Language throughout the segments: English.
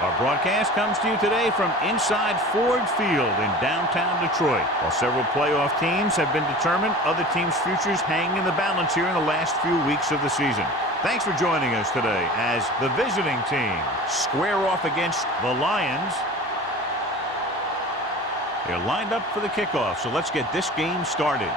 Our broadcast comes to you today from inside Ford Field in downtown Detroit. While several playoff teams have been determined, other teams' futures hang in the balance here in the last few weeks of the season. Thanks for joining us today as the visiting team square off against the Lions. They're lined up for the kickoff, so let's get this game started.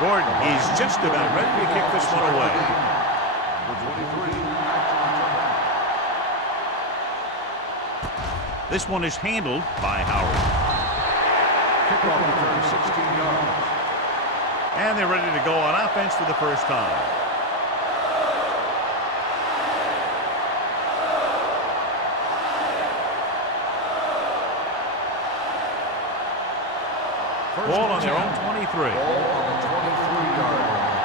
Gordon is just about ready to kick this one away. This one is handled by Howard. Kickoff return 16 yards. And they're ready to go on offense for the first time. Ball on their own 23. Ball on the 23-yard line.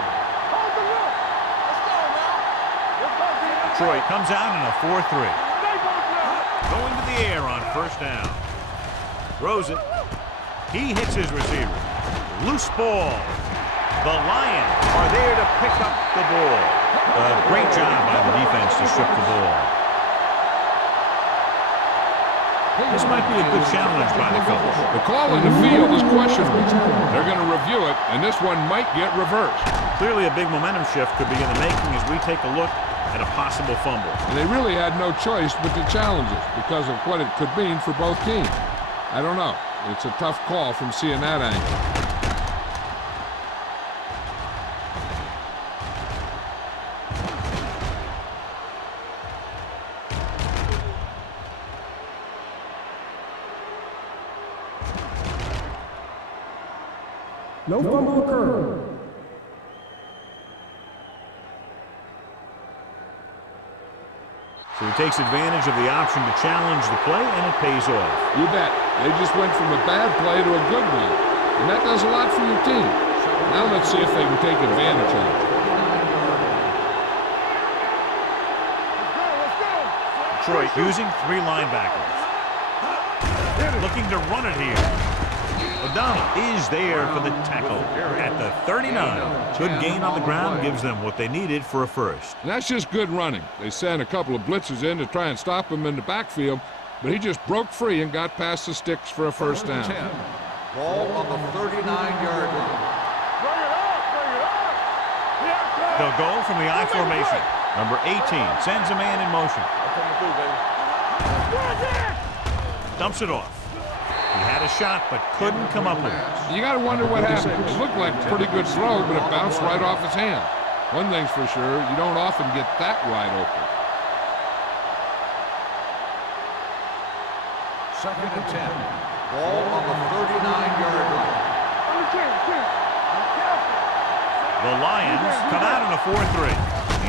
Detroit comes out in a 4-3. Going to the air on first down. Throws it. He hits his receiver. Loose ball. The Lions are there to pick up the ball. Great job by the defense to strip the ball. This might be a good challenge by the coach. The call in the field is questionable. They're going to review it, and this one might get reversed. Clearly a big momentum shift could be in the making as we take a look at a possible fumble. And they really had no choice but to challenge it because of what it could mean for both teams. I don't know. It's a tough call from seeing that angle. No fumble occurred. So he takes advantage of the option to challenge the play, and it pays off. You bet. They just went from a bad play to a good one. And that does a lot for your team. Now let's see if they can take advantage of it. Detroit using three linebackers. Looking to run it here. O'Donnell is there for the tackle at the 39. Good gain on the ground gives them what they needed for a first. And that's just good running. They sent a couple of blitzes in to try and stop him in the backfield, but he just broke free and got past the sticks for a first down. Ball on the 39-yard line. They'll go from the I formation. Number 18 sends a man in motion. Dumps it off. He had a shot, but couldn't come up with it. You got to wonder what happened. It looked like a pretty good throw, but it bounced right off his hand. One thing's for sure, you don't often get that wide open. 2nd and 10. Ball on the 39-yard line. The Lions come out in a 4-3.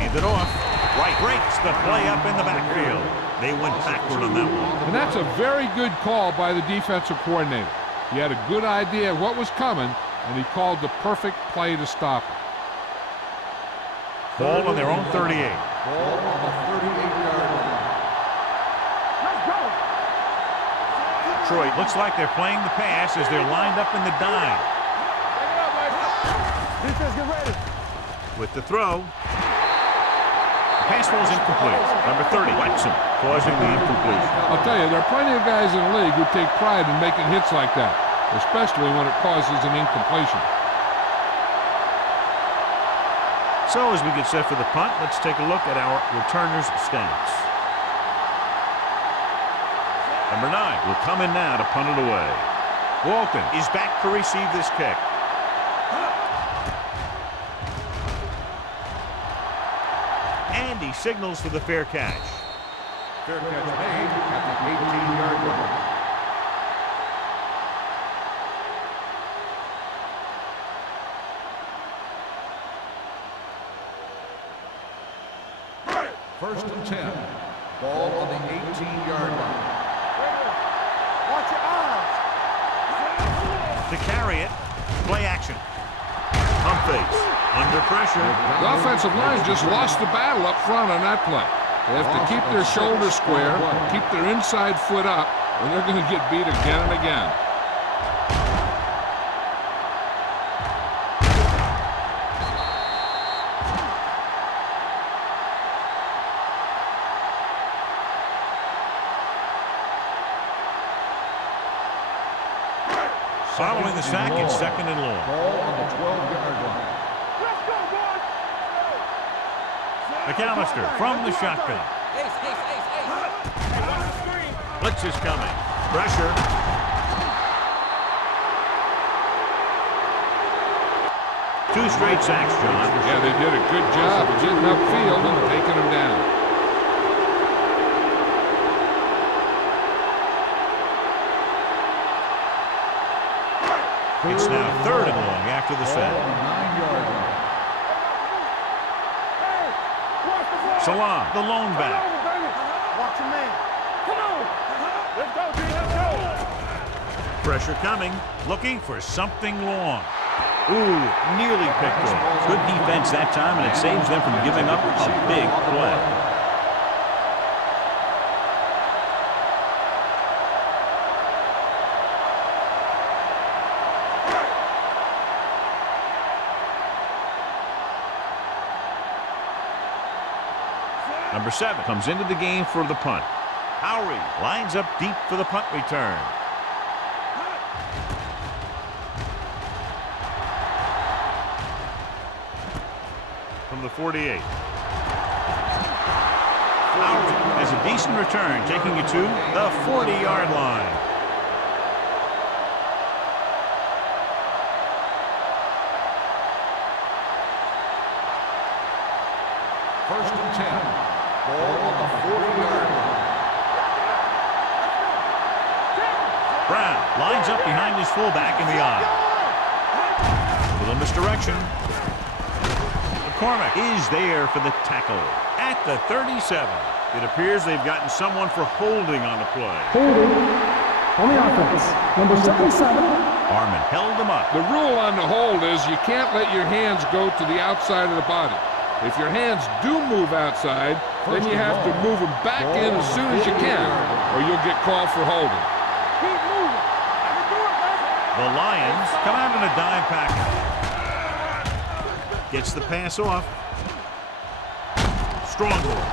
Hand it off. Right breaks the play up in the backfield. They went backward on that one. And that's a very good call by the defensive coordinator. He had a good idea of what was coming, and he called the perfect play to stop it. Ball on their own 38. Ball on the 38-yard line. Detroit looks like they're playing the pass as they're lined up in the dime. Defense, get ready. With the throw. Pass falls incomplete. Number 30, Watson, causing the incompletion. I'll tell you, there are plenty of guys in the league who take pride in making hits like that, especially when it causes an incompletion. So as we get set for the punt, let's take a look at our returners' stats. Number 9 will come in now to punt it away. Walton is back to receive this kick. And he signals for the fair catch. Fair catch made at the 18-yard line. First and 10. Ball on the 18-yard line. Watch your eyes. To carry it, play action. Pump fakes. Under pressure. The offensive line just lost the battle up front on that play. They have to keep their shoulders square, keep their inside foot up, or they're going to get beat again and again. Following the sack, it's 2nd and long. Ball on the 12-yard line. Let's go, boys. McAllister from the shotgun. Blitz is coming. Pressure. Two straight sacks, John. Yeah, they did a good job of getting upfield and taking them down. It's now 3rd and long after the sack. 9-yard line. Salam, the lone back. Watch your man. Come on. Let's go, G. Let's go. Pressure coming, looking for something long. Ooh, nearly picked off. Good defense that time, and it saves them from giving up a big play. Number 7 comes into the game for the punt. Howry lines up deep for the punt return. From the 48. Howry has a decent return, taking it to the 40-yard line. First and 10. Ball on the 40-yard line. Brown lines up behind his fullback in the eye. Little misdirection. McCormick is there for the tackle at the 37. It appears they've gotten someone for holding on the play. Holding on the offense. Number 77. Harmon held him up. The rule on the hold is you can't let your hands go to the outside of the body. If your hands do move outside, then you have to move them back in as soon as you can, or you'll get called for holding. Keep moving. I can do it, baby. The Lions come out in a dime package. Gets the pass off. Stronghold.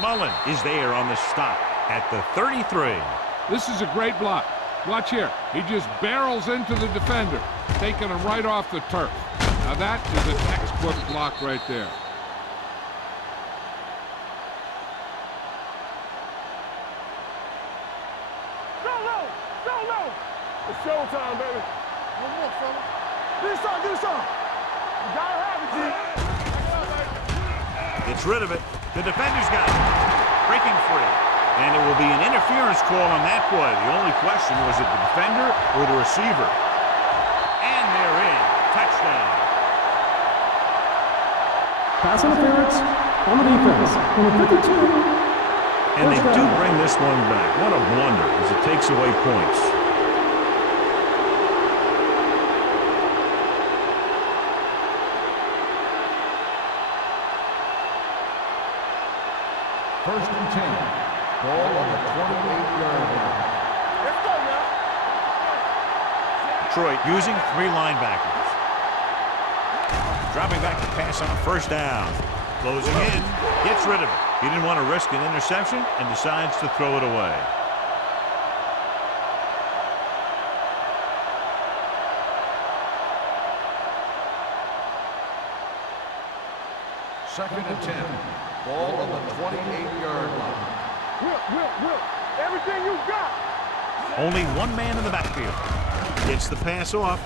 Mullen is there on the stop at the 33. This is a great block. Watch here. He just barrels into the defender, taking him right off the turf. Now that is a textbook block right there. Go low. Go low. It's showtime, baby. One more, fella. Do something. Do something. You gotta have it, G. Gets rid of it. The defender's got it. Breaking free. And it will be an interference call on that play. The only question was it the defender or the receiver. And they're in. Touchdown. Pass interference on the defense. Number 52. And they do bring this one back. What a blunder as it takes away points. First and 10. Ball on the 28-yard line. Let's go, now. Detroit using 3 linebackers. Dropping back to pass on 1st down. Closing in. Gets rid of it. He didn't want to risk an interception and decides to throw it away. Second and 10. Ball on the 28-yard line. Will. Everything you got. Only one man in the backfield. Gets the pass off.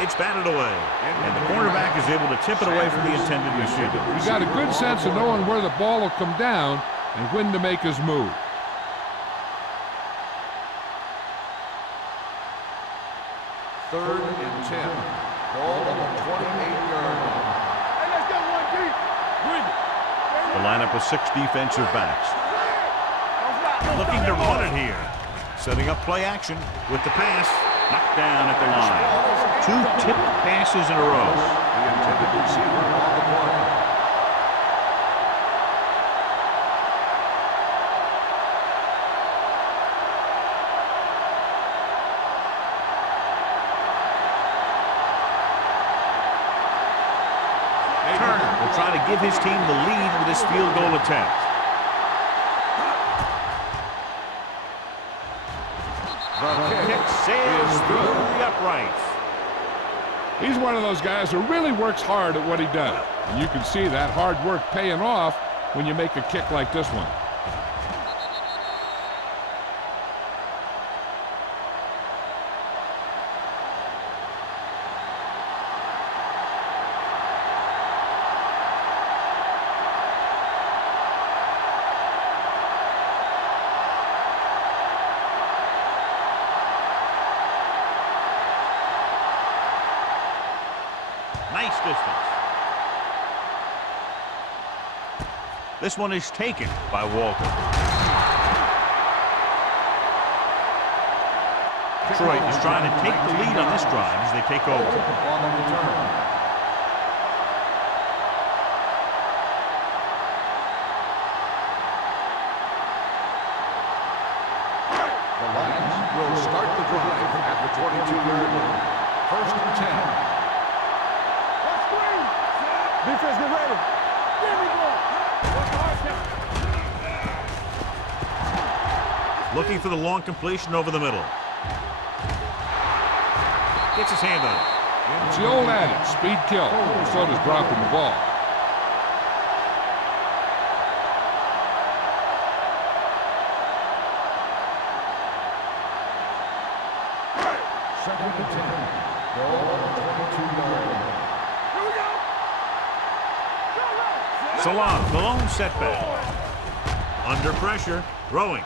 It's batted away. And the cornerback is able to tip it away from the intended receiver. You got a good sense of knowing where the ball will come down and when to make his move. Third and 10. Ball on the 28-yard line. Hey, let's go one deep. Bring it. The lineup of 6 defensive backs. Looking to run it here. Setting up play action with the pass. Knocked down at the line. 2 tipped passes in a row. The intended receiver on the play. try to give his team the lead with this field goal attempt. The kick sails through the uprights. He's one of those guys who really works hard at what he does. And you can see that hard work paying off when you make a kick like this one. Nice distance. This one is taken by Walker. Detroit is trying to take the lead on this drive as they take over. On the return. The Lions will start the drive at the 22-yard line. 1st and 10. Defense, get ready. There we go. Looking for the long completion over the middle. Gets his hand on it. It's the old adage, speed kills. So does dropping the ball. Second and 10. Ball on the 22-yard line. Salam, the lone setback. Under pressure, throwing.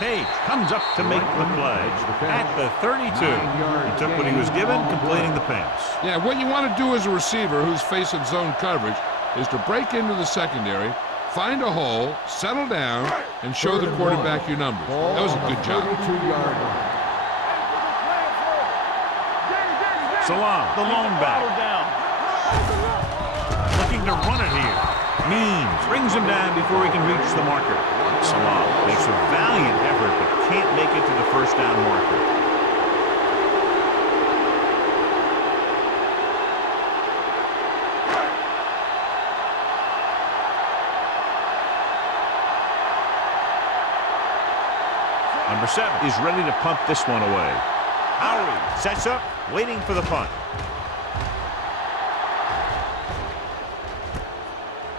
Page comes up to make the play at the 32. He took what he was given, completing the pass. Yeah, what you want to do as a receiver who's facing zone coverage is to break into the secondary, find a hole, settle down, and show the quarterback your numbers. That was a good job. 32-yard line. Salam, the lone back. Looking to run it here. Means brings him down before he can reach the marker. Salam makes a valiant effort but can't make it to the first down marker. Number 7 is ready to punt this one away. Howie sets up, waiting for the punt.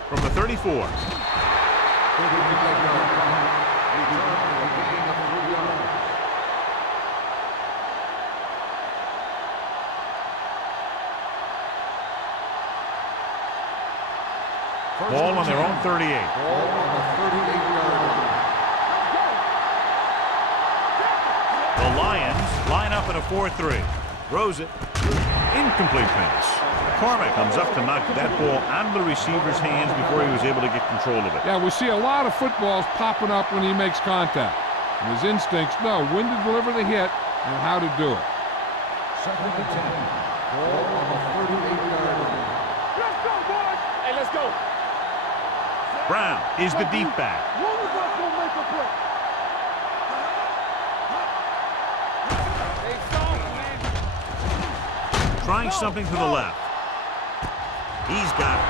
From the 34. 35-yard line. Return for a gain of 3 yards. Ball on their own 38. Ball on the 38-yard line. The Lions line up in a 4-3. Throws it. Incomplete pass. McCormick comes up to knock that ball out of the receiver's hands before he was able to get control of it. Yeah, we see a lot of footballs popping up when he makes contact. And his instincts know when to deliver the hit and how to do it. Second and 10. Ball on the 38-yard line. Let's go, boys. Hey, let's go. Brown is the deep back. One of us gonna make a play. Hey, soft, man. Trying something to the left. He's got it.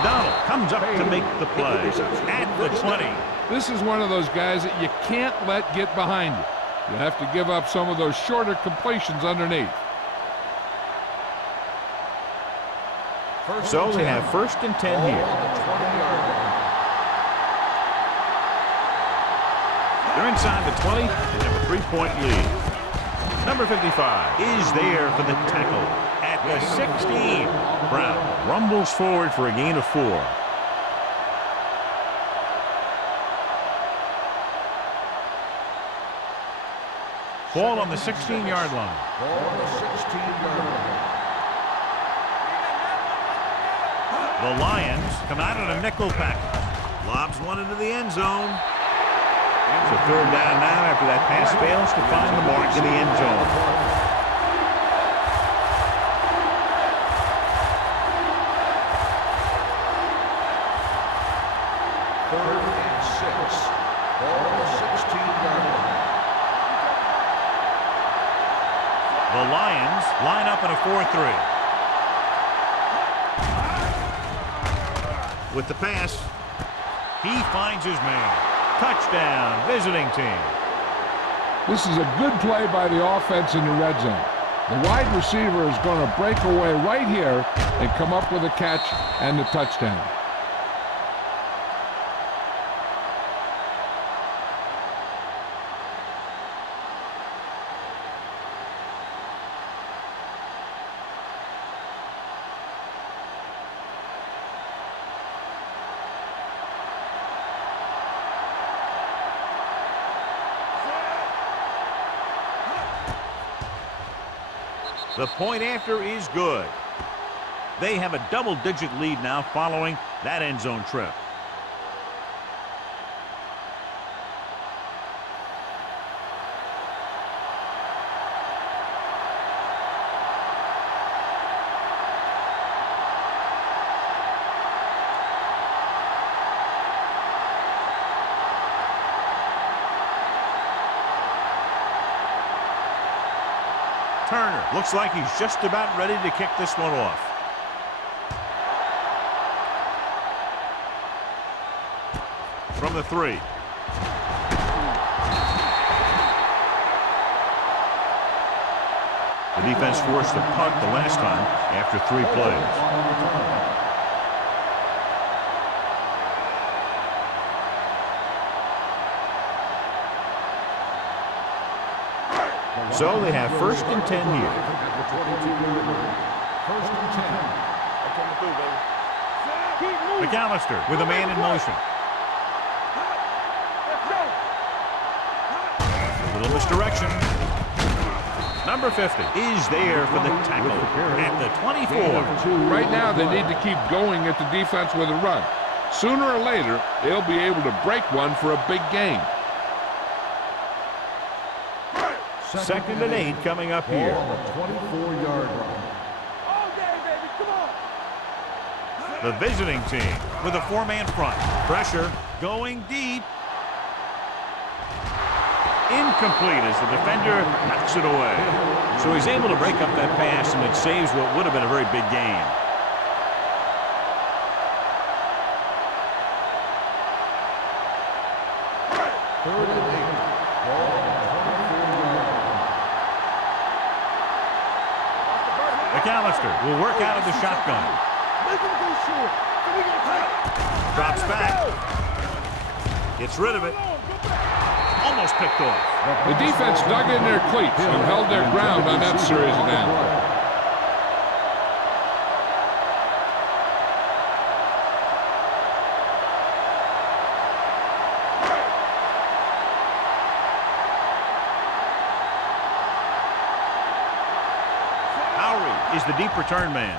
O'Donnell comes up to make the play at the 20. This is one of those guys that you can't let get behind you. You have to give up some of those shorter completions underneath. So they have 1st and 10 here. They're inside the 20 and have a 3-point lead. Number 55 is there for the tackle at the 16. Brown rumbles forward for a gain of 4. Ball on the 16-yard line. Ball on the 16-yard line. The Lions come out in a nickel package. Lobs one into the end zone. It's a 3rd down now after that pass fails to find the mark in the end zone. The Lions line up in a 4-3. with the pass. He finds his man. Touchdown, visiting team. This is a good play by the offense in the red zone. The wide receiver is going to break away right here and come up with a catch and the touchdown. The point after is good. They have a double-digit lead now following that end zone trip. Turner looks like he's just about ready to kick this one off. From the 3. The defense forced a punt the last time after 3 plays. So they have 1st and 10 here. First and 10. McAllister with a man in motion. A little misdirection. Number 50 is there for the tackle at the 24. Right now they need to keep going at the defense with a run. Sooner or later, they'll be able to break one for a big gain. 2nd and 8 coming up here. 24-yard line. All day, baby. Come on. The visiting team with a 4-man front. Pressure going deep. Incomplete as the defender knocks it away. So he's able to break up that pass, and it saves what would have been a very big gain. Third and 8. Ball on the 24-yard line. McAllister will work out of the shotgun. Make him go short. Then we get tight. Drops back. Gets rid of it. Almost picked off. The defense dug in their cleats and held their ground on that series of downs. Is the deep return man.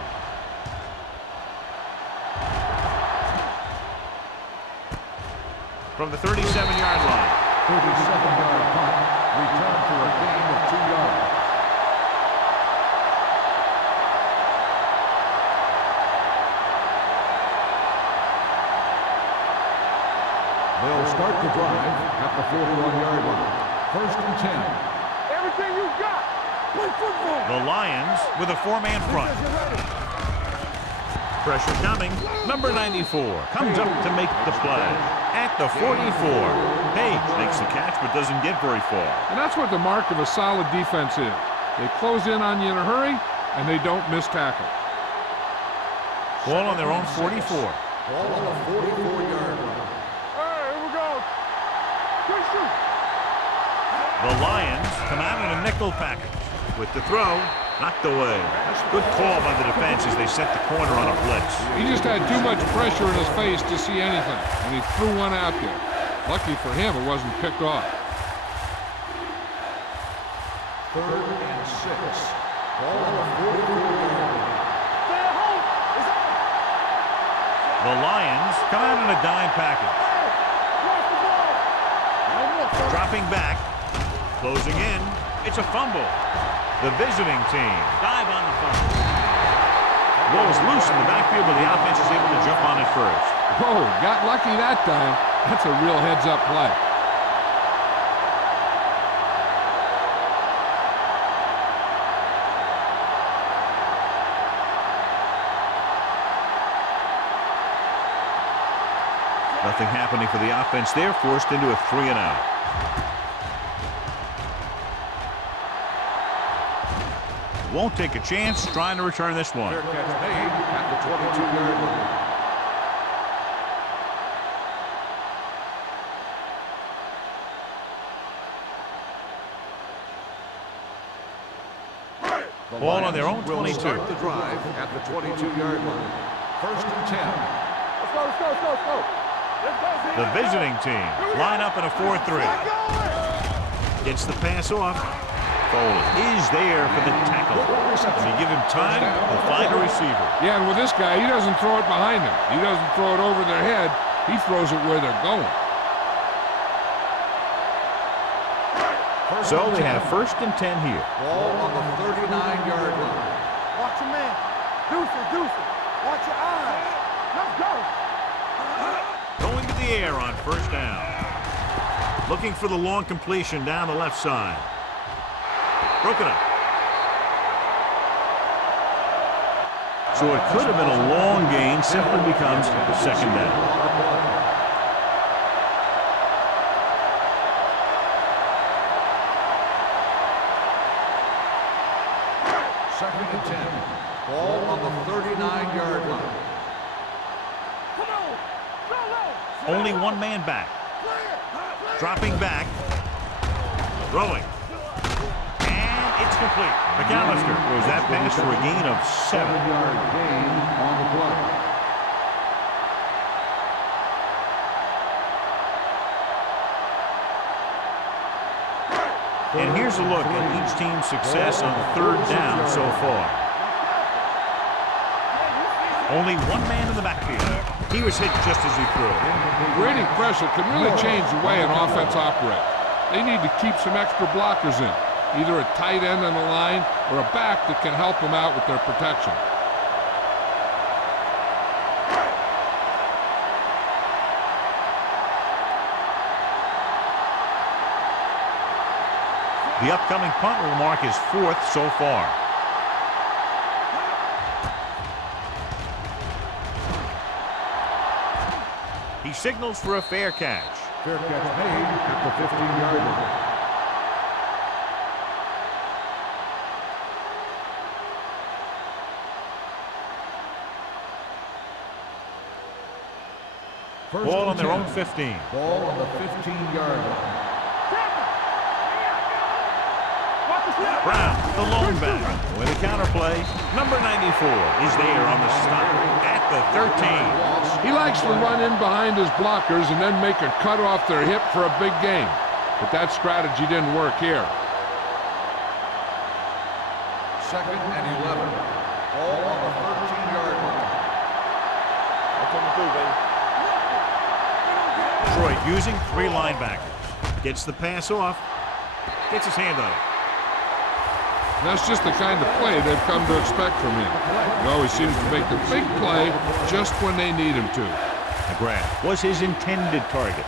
From the 37-yard line. 37-yard punt. Return for a gain of 2 yards. They'll start the drive at the 41-yard line. 1st and 10. Everything you got. Play football. The Lions with a 4-man front. Pressure coming. Number 94 comes up to make the play at the 44. Page makes the catch but doesn't get very far. And that's what the mark of a solid defense is. They close in on you in a hurry, and they don't miss tackle. Ball on their own 44. Ball on the 44-yard line. Here we go. Quick shoot. The Lions come out in a nickel package. With the throw, knocked away. Good call by the defense as they set the corner on a blitz. He just had too much pressure in his face to see anything, and he threw one out there. Lucky for him, it wasn't picked off. 3rd and 6. Ball on the 44-yard line. Stay at home. It's on. The Lions come out in a dime package. Watch the ball. No more, son. Dropping back. Closing in. It's a fumble. The visiting team dive on the fumble. Ball was loose in the backfield, but the offense is able to jump on it first. Whoa, got lucky that time. That's a real heads-up play. Nothing happening for the offense there, forced into a 3-and-out. Won't take a chance trying to return this one. Fair catch made at the 22-yard line. Ball on their own 22. Will start the drive at the 22-yard line. First and 10. Let's go, let's go, let's go, let's go. Let's go, Z. The visiting team line up in a 4-3. Gets the pass off. Foley is there for the tackle. If you give him time, he'll find a receiver. Yeah, and with this guy, he doesn't throw it behind them. He doesn't throw it over their head. He throws it where they're going. So they have first and 10 here. Ball on the 39-yard line. Watch your man. Deuce it. Watch your eyes. Let's go. Going to the air on first down. Looking for the long completion down the left side. Broken up. So it could have been a long gain, simply becomes second down. Second and 10. Ball on the 39-yard line. Come on. Go low. Only one man back. Dropping back. Throwing. And it's complete. McAllister throws that pass for a gain of 7. 7-yard gain on the play. And here's a look at each team's success on third down so far. Only one man in the backfield. He was hit just as he threw. Grading pressure can really change the way an offense operates. They need to keep some extra blockers in, either a tight end on the line or a back that can help them out with their protection. The upcoming punt will mark his 4th so far. He signals for a fair catch. Fair catch made at the 15-yard line. Ball on their own 15. Ball on the 15-yard line. Brown, the lone back. With a counterplay, number 94 is there on the stop at the 13. He likes to run in behind his blockers and then make a cut off their hip for a big gain. But that strategy didn't work here. Second and 11. Ball on the 13-yard line. That's coming through, baby. Detroit using 3 linebackers. Gets the pass off. Gets his hand on it. That's just the kind of play they've come to expect from him. He always seems to make the big play just when they need him to. McGrath was his intended target.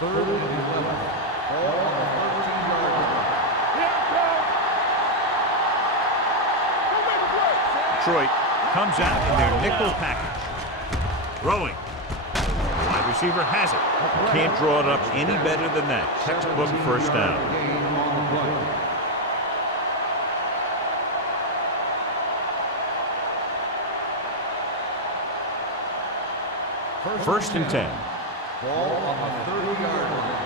Third and 11. Ball on the 13-yard line. Detroit comes out in their nickel package. Throwing. The wide receiver has it. Can't draw it up any better than that. Textbook first down. Gain on the play. First and 10. Ball on the 30-yard line.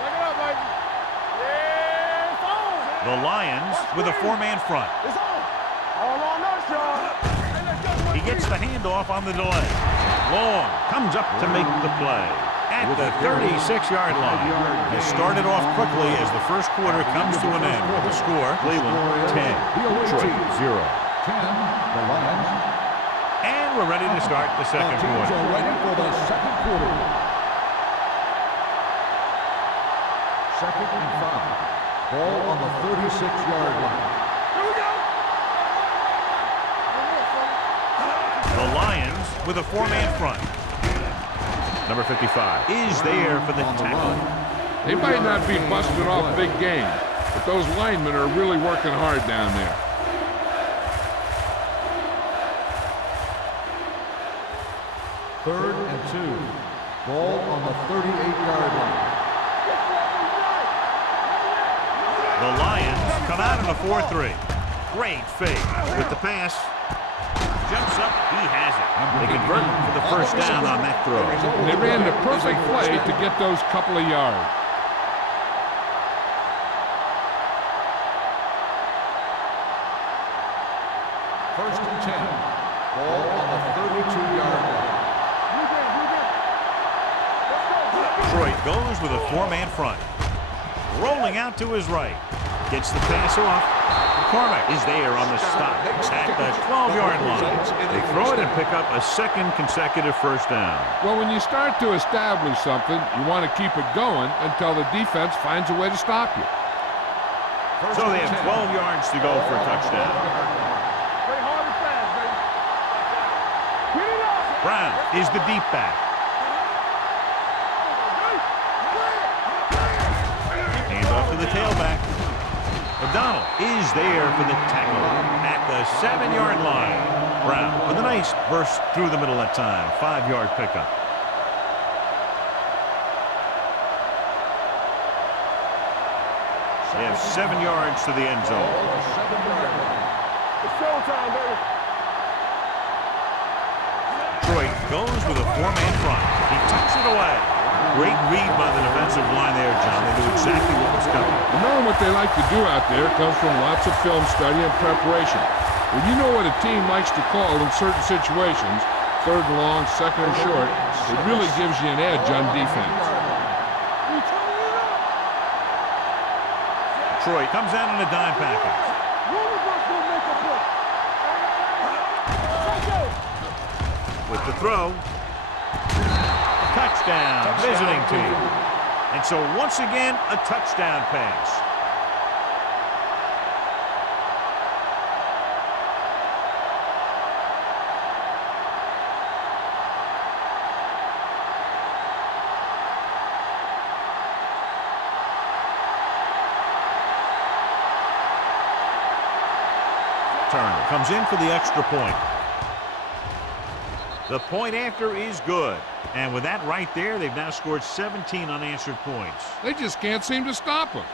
Take it up, baby. Yeah, it's on. The Lions with a 4-man front. It's on. All on us, y'all. He gets the handoff on the delay. Long comes up to make the play at the 36-yard line. Has started off quickly as the first quarter comes to an end with the score, Cleveland 10, Detroit 0. 10, the Lions. And we're ready to start the second Teams quarter. are ready for the second quarter. Second and 5. Ball on the 36-yard line. Here we go. The Lions with a 4-man front. Number 55 is there for the tackle. They might not be busting off big game, but those linemen are really working hard down there. 3rd and 2. Ball on the 38-yard line. The Lions come out in a 4-3. Great fake with the pass. Jumps up, he has it. They convert for the first down on that throw. They ran the perfect play to get those couple of yards. First and 10. Ball on the 32-yard line. Detroit goes with a 4-man front. Rolling out to his right. Gets the pass off. McCormick is there on the stop at the 12-yard line. They throw it and pick up a second consecutive first down. Well, when you start to establish something, you want to keep it going until the defense finds a way to stop you. So they have 12 yards to go for a touchdown. Brown is the deep back. Hands off to the tailback. O'Donnell is there for the tackle at the 7-yard line. Brown with a nice burst through the middle that time. 5-yard pickup. They have 7 yards to the end zone. It's showtime, baby. Detroit goes with a 4-man front. He tucks it away. Great read by the defensive line there, John. They knew exactly what was coming. And knowing what they like to do out there comes from lots of film study and preparation. When you know what a team likes to call in certain situations, 3rd and long, 2nd and short, it really gives you an edge on defense. Detroit comes out in a dime package. With the throw. Touchdown, visiting team. And so once again, a touchdown pass. Turner comes in for the extra point. The point after is good. And with that right there, they've now scored 17 unanswered points. They just can't seem to stop them.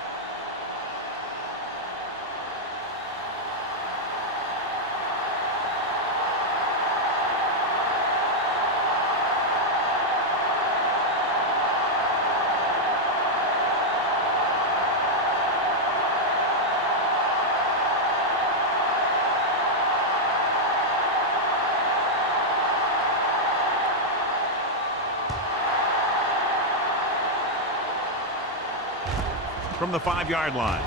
From the 5-yard line.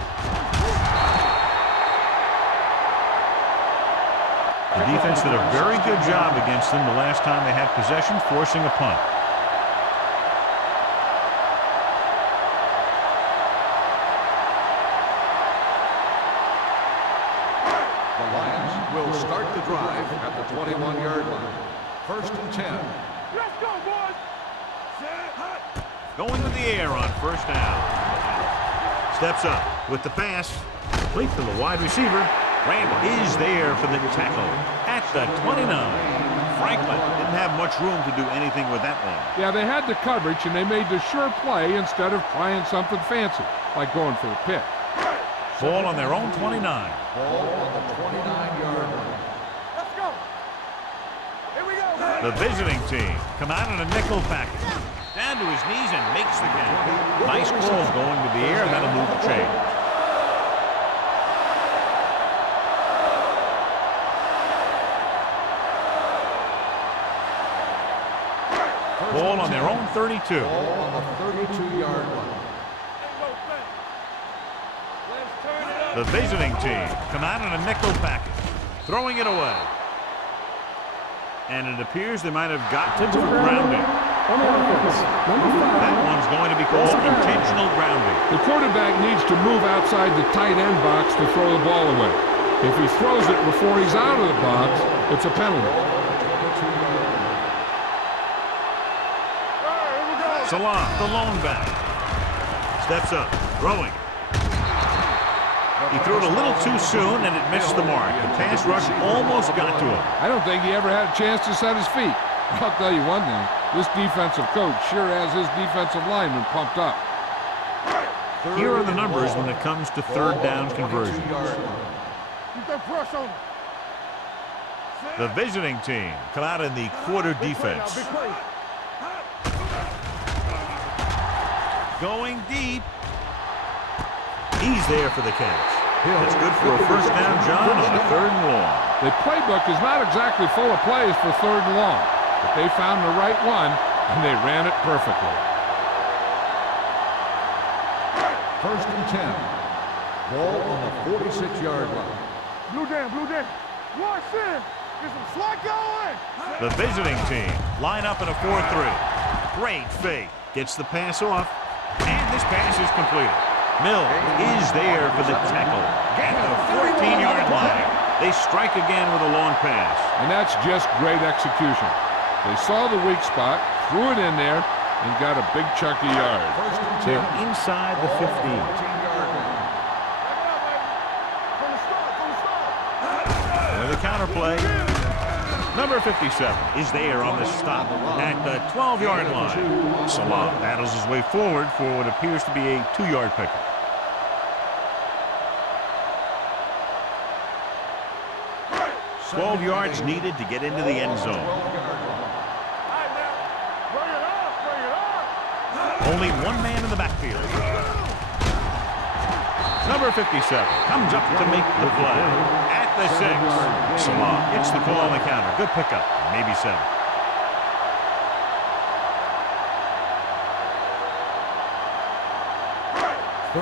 The defense did a very good job against them the last time they had possession, forcing a punt. The Lions will start the drive at the 21-yard line. First and 10. Let's go, boys. Going to the air on first down. Steps up with the pass. Complete to the wide receiver. Randall is there for the tackle at the 29. Franklin didn't have much room to do anything with that one. Yeah, they had the coverage, and they made the sure play instead of trying something fancy, like going for a pick. Ball on their own 29. Ball on the 29-yard line. Let's go. Here we go. The visiting team come out in a nickel package. Down to his knees and makes the catch. Nice call going to the air, and that'll move the chain. Ball on their own 32. Ball on the 32-yard line. The visiting team come out in a nickel package, throwing it away. And it appears they might have gotten to grounding. That one's going to be called intentional grounding. The quarterback needs to move outside the tight end box to throw the ball away. If he throws it before he's out of the box, it's a penalty. Salam, the lone back. Steps up, throwing. He threw it a little too soon, and it missed the mark. The pass rush almost got to him. I don't think he ever had a chance to set his feet. I'll tell you one thing. This defensive coach sure has his defensive linemen pumped up. Here are the numbers when it comes to third down conversions. Keep that press on him. The visiting team come out in the quarter defense. Big play. Going deep. He's there for the catch. That's good for a first down, John, on a 3rd and long. The playbook is not exactly full of plays for 3rd and long, but they found the right one, and they ran it perfectly. 1st and 10. Ball on the 46-yard line. Blue down. Watch this. Get some slack going. The visiting team line up in a 4-3. Great fake. Gets the pass off, and this pass is completed. Mill is there for the tackle at the 14-yard line. They strike again with a long pass. And that's just great execution. They saw the weak spot, threw it in there, and got a big chunk of yards. They're inside the 15. And the counterplay. Number 57 is there on the stop at the 12-yard line. Salah battles his way forward for what appears to be a 2-yard pickup. $12 yards needed to get into the end zone. Only one man in the backfield. Number 57 comes up to make the play at the 6. Salah gets the call on the counter. Good pickup, maybe 7.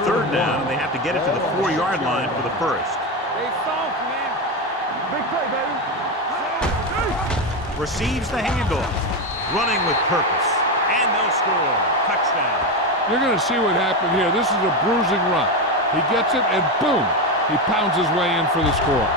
Third down, they have to get it to the 4-yard line for the first. They soft, man. Big play, baby. Receives the handoff. Running with purpose. And they'll score. Touchdown. You're going to see what happened here. This is a bruising run. He gets it, and boom, he pounds his way in for the score.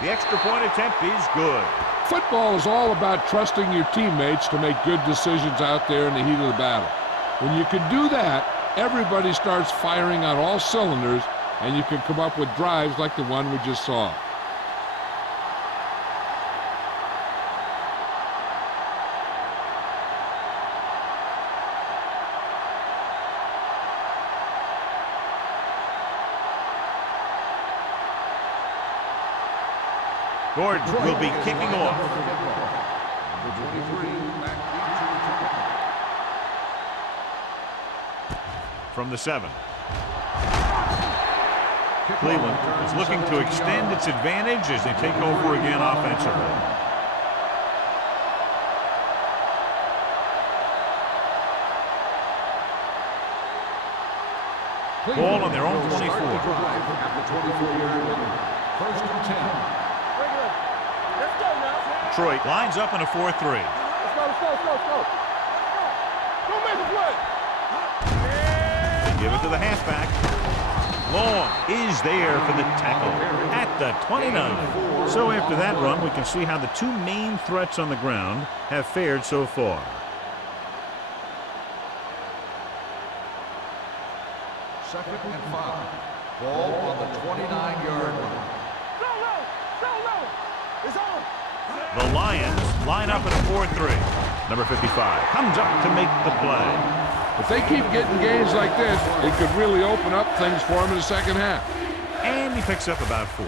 The extra point attempt is good. Football is all about trusting your teammates to make good decisions out there in the heat of the battle. When you can do that, everybody starts firing on all cylinders, and you can come up with drives like the one we just saw. Gordon will be kicking off. From the 7. Cleveland is looking to extend its advantage as they take over again offensively. Ball on their own 24. First and 10. Let's go now. Detroit lines up in a 4-3. Let's go. Don't make a play. They give it to the halfback. Long is there for the tackle at the 29. So after that run, we can see how the two main threats on the ground have fared so far. Second and 5. Ball on the 29-yard line. It's on. The Lions line up in a 4-3. Number 55 comes up to make the play. If they keep getting games like this, it could really open up things for them in the second half. And he picks up about 4.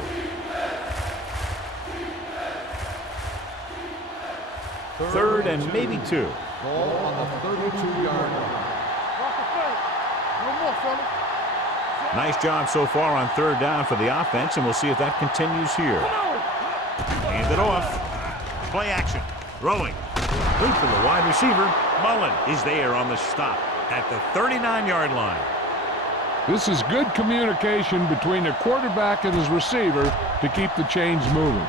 Third and maybe 2. Ball on the 32-yard line. Watch the play. No more, fella. Nice job so far on third down for the offense, and we'll see if that continues here. Hand it off. Play action. Throwing. Complete to the wide receiver. Mullen is there on the stop at the 39-yard line. This is good communication between the quarterback and his receiver to keep the chains moving.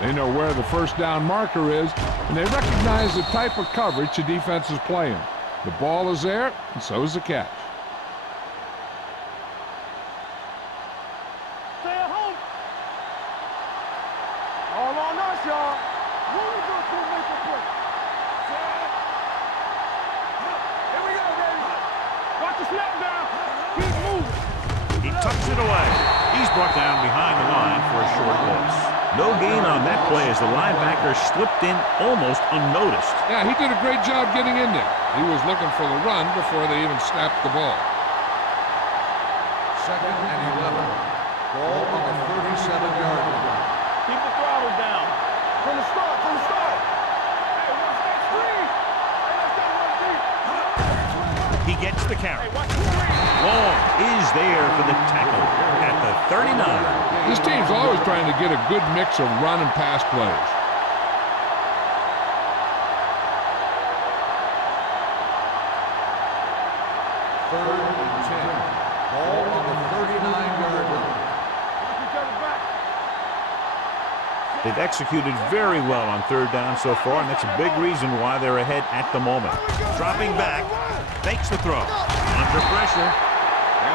They know where the first down marker is, and they recognize the type of coverage the defense is playing. The ball is there, and so is the catch. Stay at home. All on us, y'all. Who we going to make a play? Here we go, baby. Watch the snap down. Keep moving. He tucks it away. He's brought down behind the line for a short loss. No gain on that play as the linebacker slipped in almost unnoticed. Yeah, he did a great job getting in there. He was looking for the run before they even snapped the ball. 2nd and 11. Ball on the 37-yard line. Keep the throttle down. From the start, from the start. Hey, watch that screen. Hey, let's get one deep. He gets the carry. Hey, watch the screen. Long is there for the tackle at the 39. This team's always trying to get a good mix of run and pass plays. Third and 10. Ball on the 39-yard line. Watch each other back. They've executed very well on third down so far, and that's a big reason why they're ahead at the moment. Dropping back, fakes the throw. Under pressure.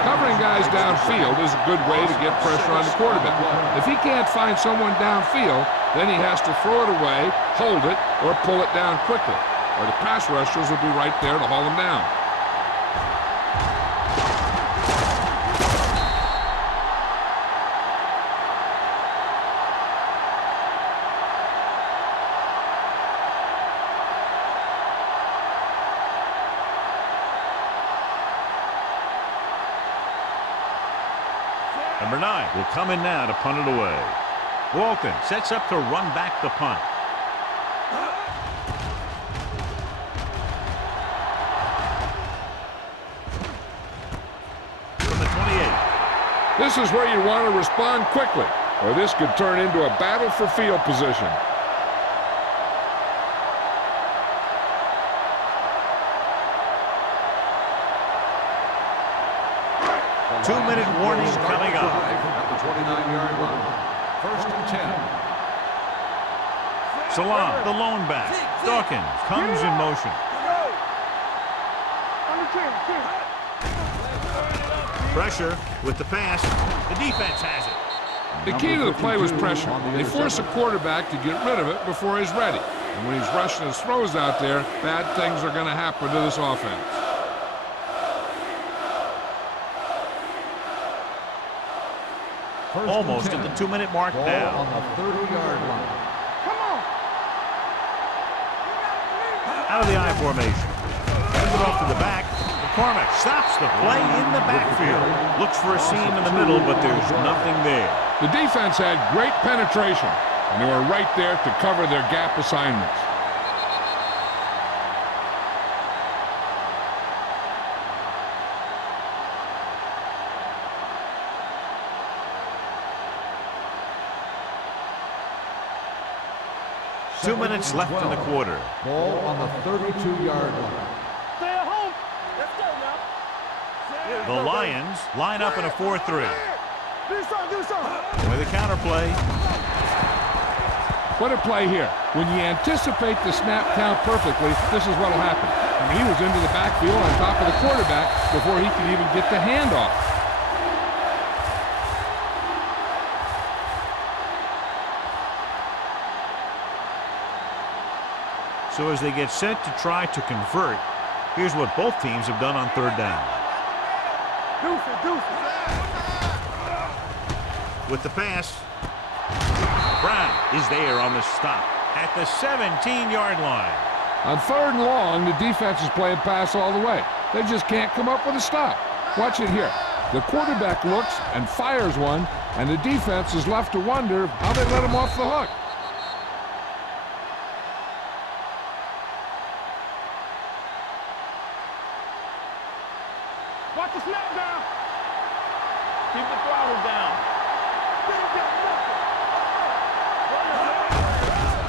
Covering guys downfield is a good way to get pressure on the quarterback. If he can't find someone downfield, then he has to throw it away, hold it, or pull it down quickly. Or the pass rushers will be right there to haul him down. Number 9 will come in now to punt it away. Walton sets up to run back the punt. From the 28. This is where you want to respond quickly, or this could turn into a battle for field position. Two-minute warning coming up. At the 29-yard line. 1st and 10. Salam, the lone back. Dawkins comes in motion. Pressure with the pass. The defense has it. The key to the play was pressure. They force a quarterback to get rid of it before he's ready. And when he's rushing his throws out there, bad things are going to happen to this offense. Almost at the 2-minute mark Ball now. on the 30-yard line. Come on. Out of the I formation. Sends it off to the back. McCormick stops the play in the backfield. Looks for a seam in the middle, but there's nothing there. The defense had great penetration, and they were right there to cover their gap assignments. Two minutes left in the quarter. Ball on the 32-yard line. Stay at home. Let's go now. The Lions line up in a 4-3. Do something. With a counter play. What a play here. When you anticipate the snap count perfectly, this is what will happen. And he was into the backfield on top of the quarterback before he could even get the handoff. So as they get set to try to convert, here's what both teams have done on third down. Deuces. With the pass, Brown is there on the stop at the 17-yard line. On 3rd and long, the defense is playing pass all the way. They just can't come up with a stop. Watch it here. The quarterback looks and fires one, and the defense is left to wonder how they let him off the hook. Watch the snap down. Keep the throttle down.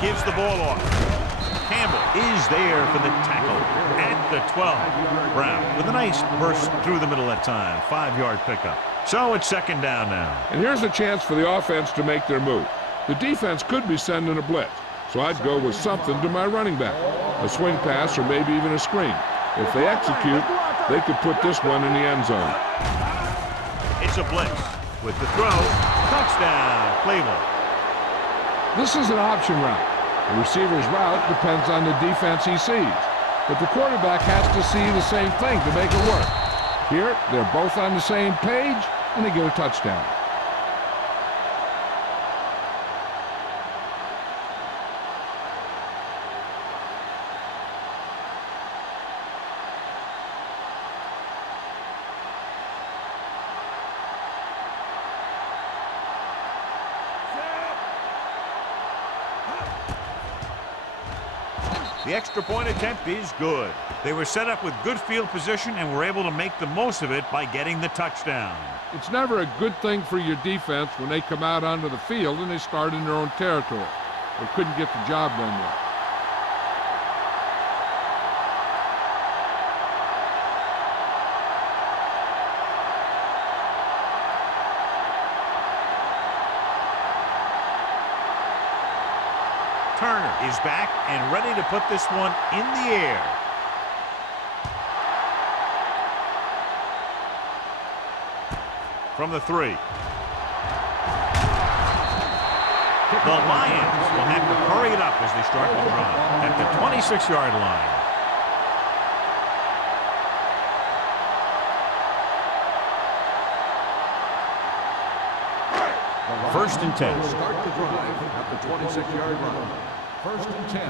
Gives the ball off. Campbell is there for the tackle at the 12. Brown with a nice burst through the middle that time. 5-yard pickup. So it's second down now. And here's a chance for the offense to make their move. The defense could be sending a blitz, so I'd go with something to my running back. A swing pass or maybe even a screen. If they execute, they could put this one in the end zone. It's a blitz with the throw. Touchdown, Cleveland. This is an option route. The receiver's route depends on the defense he sees, but the quarterback has to see the same thing to make it work. Here, they're both on the same page, and they get a touchdown. The extra point attempt is good. They were set up with good field position and were able to make the most of it by getting the touchdown. It's never a good thing for your defense when they come out onto the field and they start in their own territory. They couldn't get the job done yet. Turner is back and ready to put this one in the air. From the 3. The Lions will have to hurry it up as they start the drive at the 26-yard line. First and 10. Start the drive at the 26-yard line. First and 10.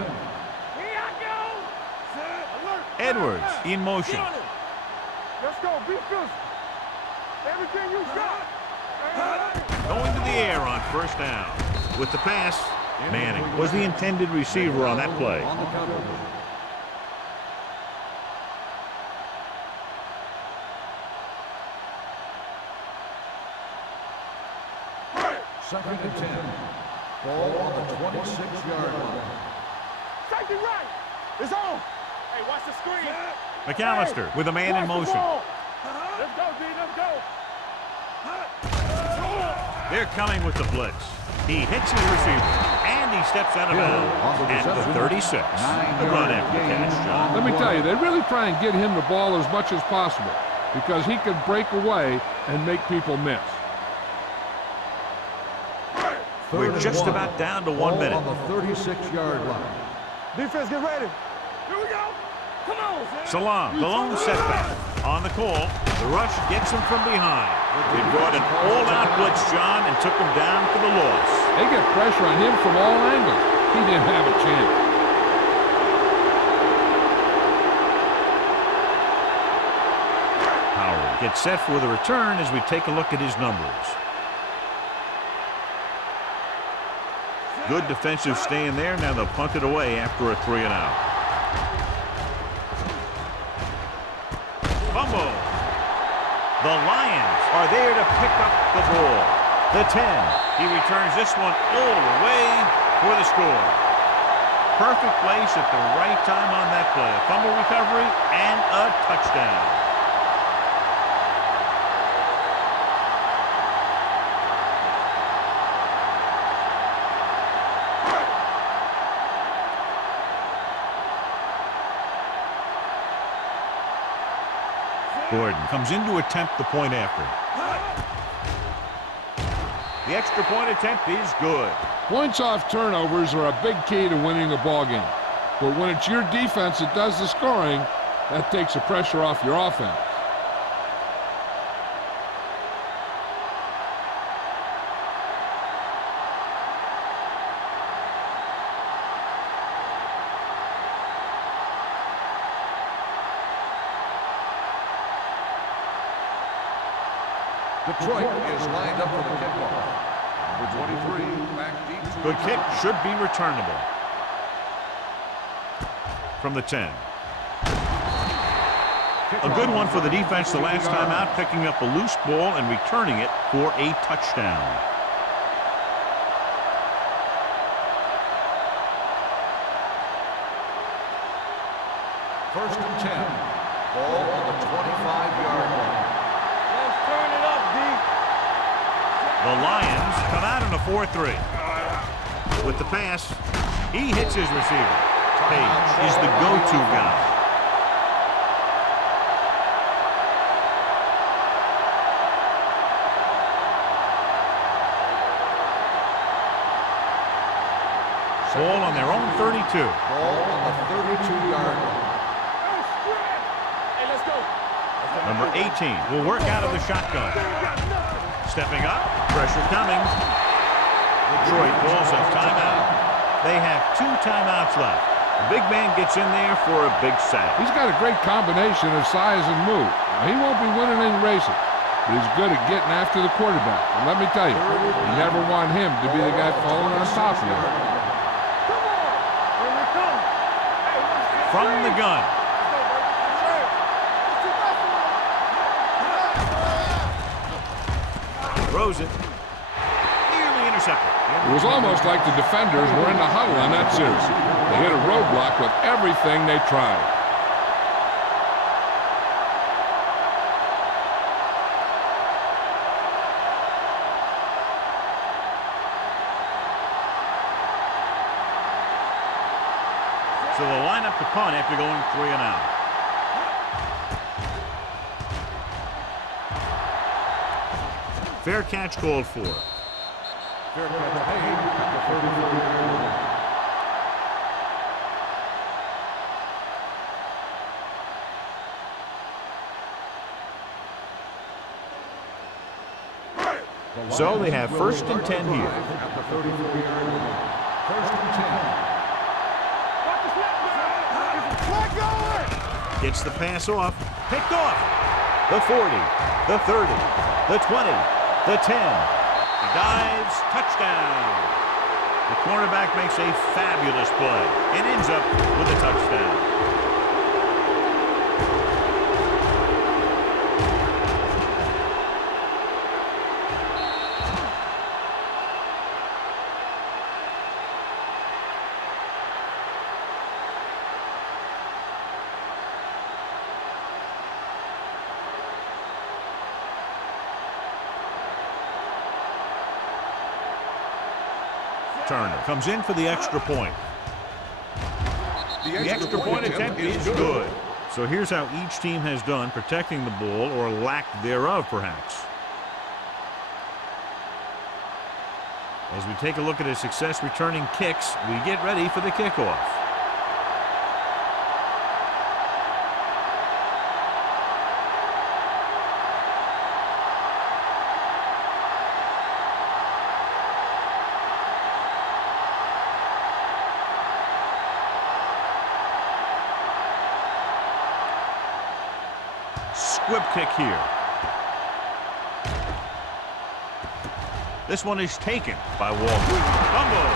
Here I go. Set. Alert. Edwards in motion. Let's go. Be physical. Everything you got. Going to the air on first down. With the pass, Manning was the intended receiver on that play. On the cover. Second and 10. Ball on the 26-yard line. Safety right. It's on. Hey, watch the screen. McAllister with a man in motion. Let's go, D. Let's go. They're coming with the blitz. He hits his receiver, and he steps out of bounds at the 36. The run after catch, John. Let me tell you, they really try and get him the ball as much as possible because he can break away and make people miss. We're just about down to 1 minute. On the 36-yard line. Defense, get ready. Here we go. Come on. Salam, the lone setback. On the call, the rush gets him from behind. They brought an all-out blitz, John, and took him down for the loss. They get pressure on him from all angles. He didn't have a chance. Howard gets set for the return as we take a look at his numbers. Good defensive stand there. Now they'll punt it away after a 3-and-out. Fumble. The Lions are there to pick up the ball. The 10. He returns this one all the way for the score. Perfect place at the right time on that play. A fumble recovery and a touchdown. Gordon comes in to attempt the point after. The extra point attempt is good. Points off turnovers are a big key to winning a ball game. But when it's your defense that does the scoring, that takes the pressure off your offense. Detroit is lined up for the kickoff. Number 23, back deep to Good kick should be returnable. From the 10. A good one for the defense the last time out, picking up a loose ball and returning it for a touchdown. First and 10. Ball on the 25-yard line. Let's turn it up, D. The Lions come out in a 4-3. With the pass, he hits his receiver. Page is the go-to guy. Ball on their own 32. Ball on the 32-yard line. Hey, let's go. Number 18 will work out of the shotgun. Stepping up, pressure coming. Detroit calls a timeout. They have 2 timeouts left. The big man gets in there for a big sack. He's got a great combination of size and move. Now, he won't be winning any races, but he's good at getting after the quarterback. And let me tell you, you never want him to be the guy falling on top of you. From the gun. Throws it. Nearly intercepted. It was almost like the defenders were in the huddle on that series. They hit a roadblock with everything they tried. So they'll line up to punt after going 3 and out. Fair catch called for. Fair catch made at the 34-yard line. So they have first and 10 here. At the 34-yard line. First and 10. Gets the pass off. Picked off. The 40, the 30, the 20, the 10. He dives. Touchdown. The cornerback makes a fabulous play and ends up with a touchdown. Turner comes in for the extra point. The extra point attempt is good. So here's how each team has done protecting the ball, or lack thereof, perhaps. As we take a look at his success returning kicks, we get ready for the kickoff. Squib kick here. This one is taken by Walker. Fumble.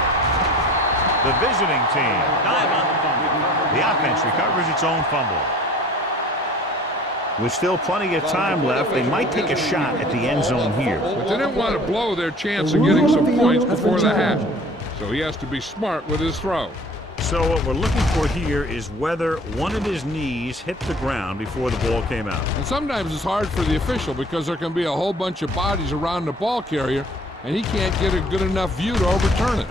The visiting team dive on the fumble. The offense recovers its own fumble. With still plenty of time left, they might take a shot at the end zone here. But they didn't want to blow their chance of getting some points before the half. So he has to be smart with his throw. So what we're looking for here is whether one of his knees hit the ground before the ball came out. And sometimes it's hard for the official because there can be a whole bunch of bodies around the ball carrier, and he can't get a good enough view to overturn it.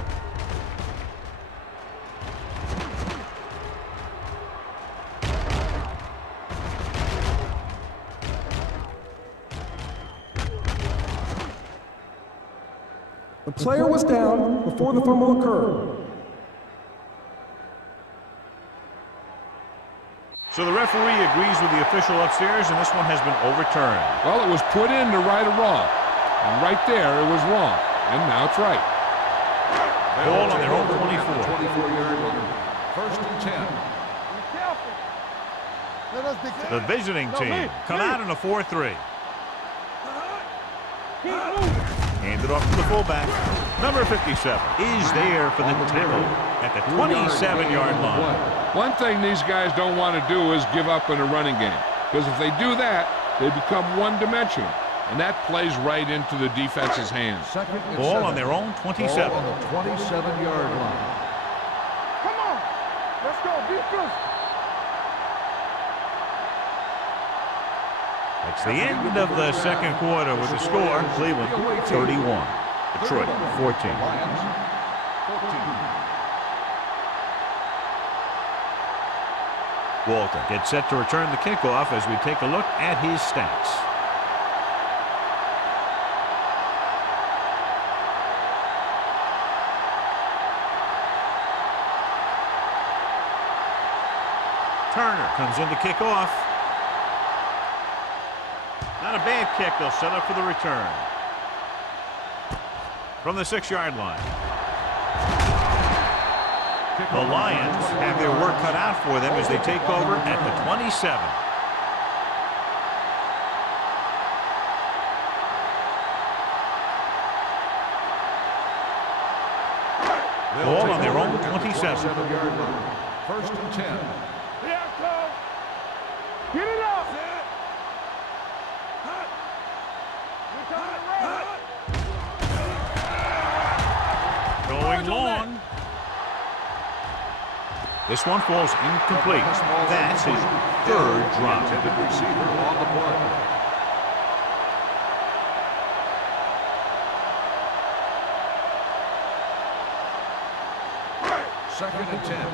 The player was down before the fumble occurred. So the referee agrees with the official upstairs, and this one has been overturned. Well, it was put in to right a wrong. And right there, it was wrong. And now it's right. Ball on their own 24. 24-yard line. First and 10. The visiting team come out in a 4-3. Handed off to the fullback. Number 57 is there for the tackle at the 27-yard line. One thing these guys don't want to do is give up in a running game. Because if they do that, they become one-dimensional. And that plays right into the defense's hands. Second and Ball 7. on their own 27. Ball on the 27-yard line. Come on. Let's go. Defense. It's the end of the second quarter with the score, Cleveland 31, Detroit 14. Lions 14. Walter gets set to return the kickoff as we take a look at his stats. Turner comes in to kick off. Not a bad kick. They'll set up for the return. From the 6-yard line. The Lions have their work cut out for them as they take over at the 27. Ball on their own 27. 7-yard line. First and 10. Get it up! Going long. This one falls incomplete. That's his third drop. Intended receiver on the play. Second and 10.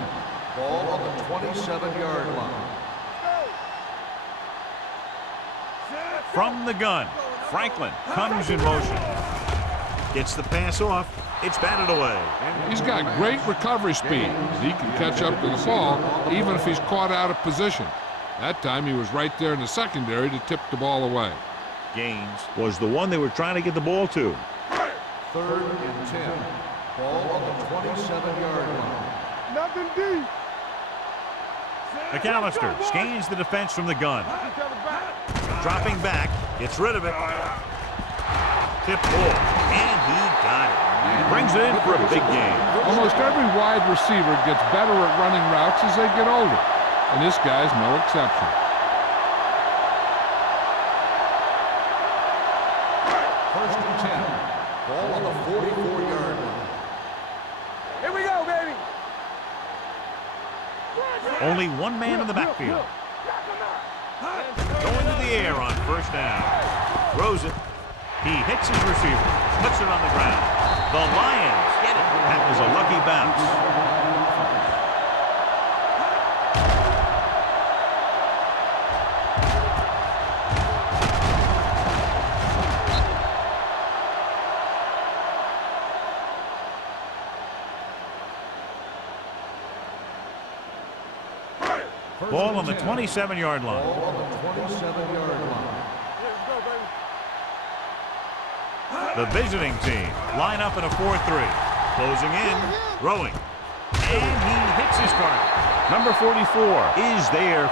Ball on the 27-yard line. From the gun, Franklin comes in motion. Gets the pass off. It's batted away. He's got great recovery speed. He can catch up to the ball even if he's caught out of position. That time he was right there in the secondary to tip the ball away. Gaines was the one they were trying to get the ball to. Third and 10. Ball on the 27-yard line. Nothing deep. McAllister scans the defense from the gun. Dropping back, gets rid of it. Tip ball, and he got it. Brings it in for a big game. Almost every wide receiver gets better at running routes as they get older, and this guy's no exception. First and 10. Ball on the 44-yard line. Here we go, baby. Only one man in the backfield. Going to the air on first down. Throws it. He hits his receiver. Puts it on the ground. The Lions get it. That was a lucky bounce. Ball on the 27-yard line. Ball on the 27-yard line. The visiting team line up in a 4-3. Closing in, throwing. And he hits his target. Number 44 is there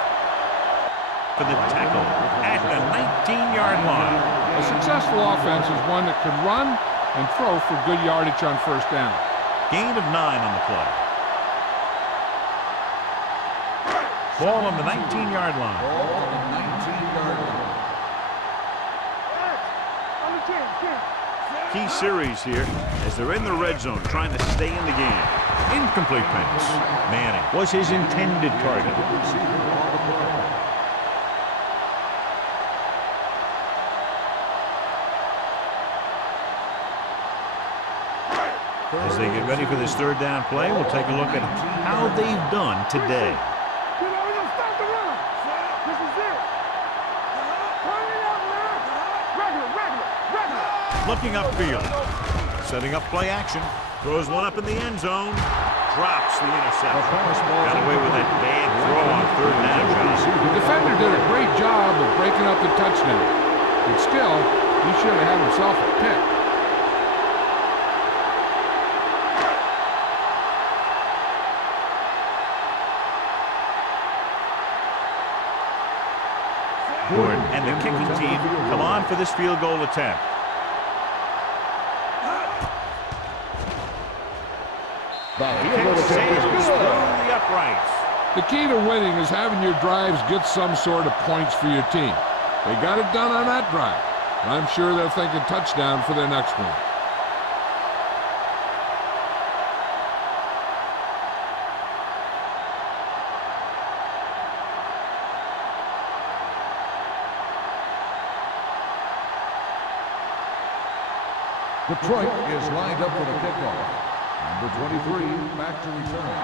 for the tackle at the 19-yard line. A successful offense is one that can run and throw for good yardage on first down. Gain of 9 on the play. Ball on the 19-yard line. Ball on the 19-yard line. Key series here as they're in the red zone trying to stay in the game. Incomplete pass. Manning was his intended target. Receiver on the play. As they get ready for this third down play, we'll take a look at how they've done today. You know, we're gonna stop the run. This is it. Turn it up, man. Regular. Looking upfield. Setting up play action. Throws one up in the end zone. Drops the interception. Got away with that bad throw on third down, John. The defender did a great job of breaking up the touchdown. But still, he should have had himself a pick. Gordon and the kicking team come on for this field goal attempt. Kick sails through the uprights. The key to winning is having your drives get some sort of points for your team. They got it done on that drive. And I'm sure they're thinking touchdown for their next one. Detroit is lined up for the kickoff. Number 23 back to return.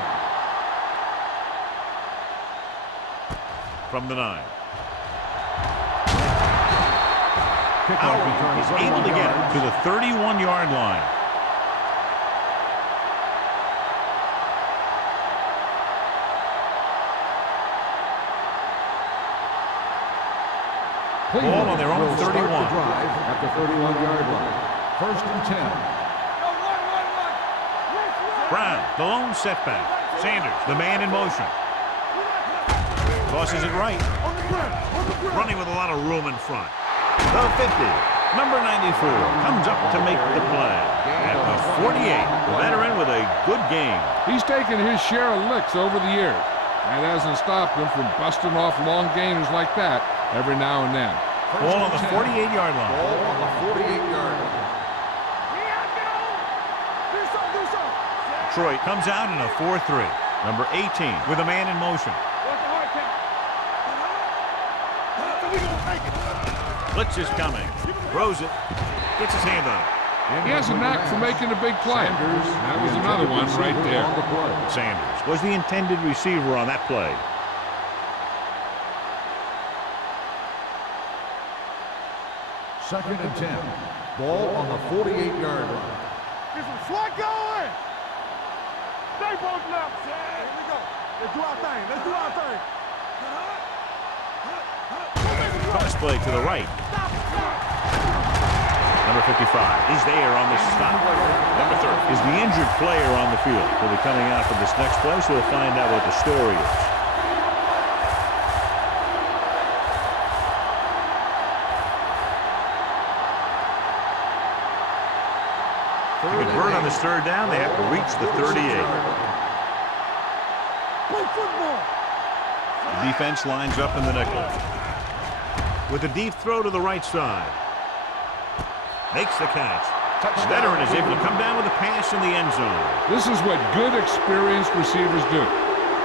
From the 9. Kickoff return He's able to get it to the 31-yard line. Ball on their own 31. Drive at the 31-yard line. First and 10. Brown, the lone setback. Sanders, the man in motion. Tosses it right. Running with a lot of room in front. The 50. Number 94 comes up to make the play. At the 48, the veteran with a good game. He's taken his share of licks over the years. That hasn't stopped him from busting off long gainers like that every now and then. Ball on the 48-yard line. Ball on the 48-yard line. Detroit comes out in a 4-3. Number 18 with a man in motion. Blitz is coming. Throws it. Gets his hand on it. He has a knack for making a big play. That was another one right there. Sanders was the intended receiver on that play. Second and 10. Ball on the 48-yard line. Get some swag going. Stay both left. Here we go. Let's do our thing. Let's do our thing. Cross play to the right. Number 55 is there on the stop. Number 30 is the injured player on the field. He'll be coming out for this next play, so we'll find out what the story is. To convert on this third down, they have to reach the 38. Play football. The defense lines up in the nickel. With a deep throw to the right side. Makes the catch. The veteran is able to come down with a pass in the end zone. This is what good, experienced receivers do.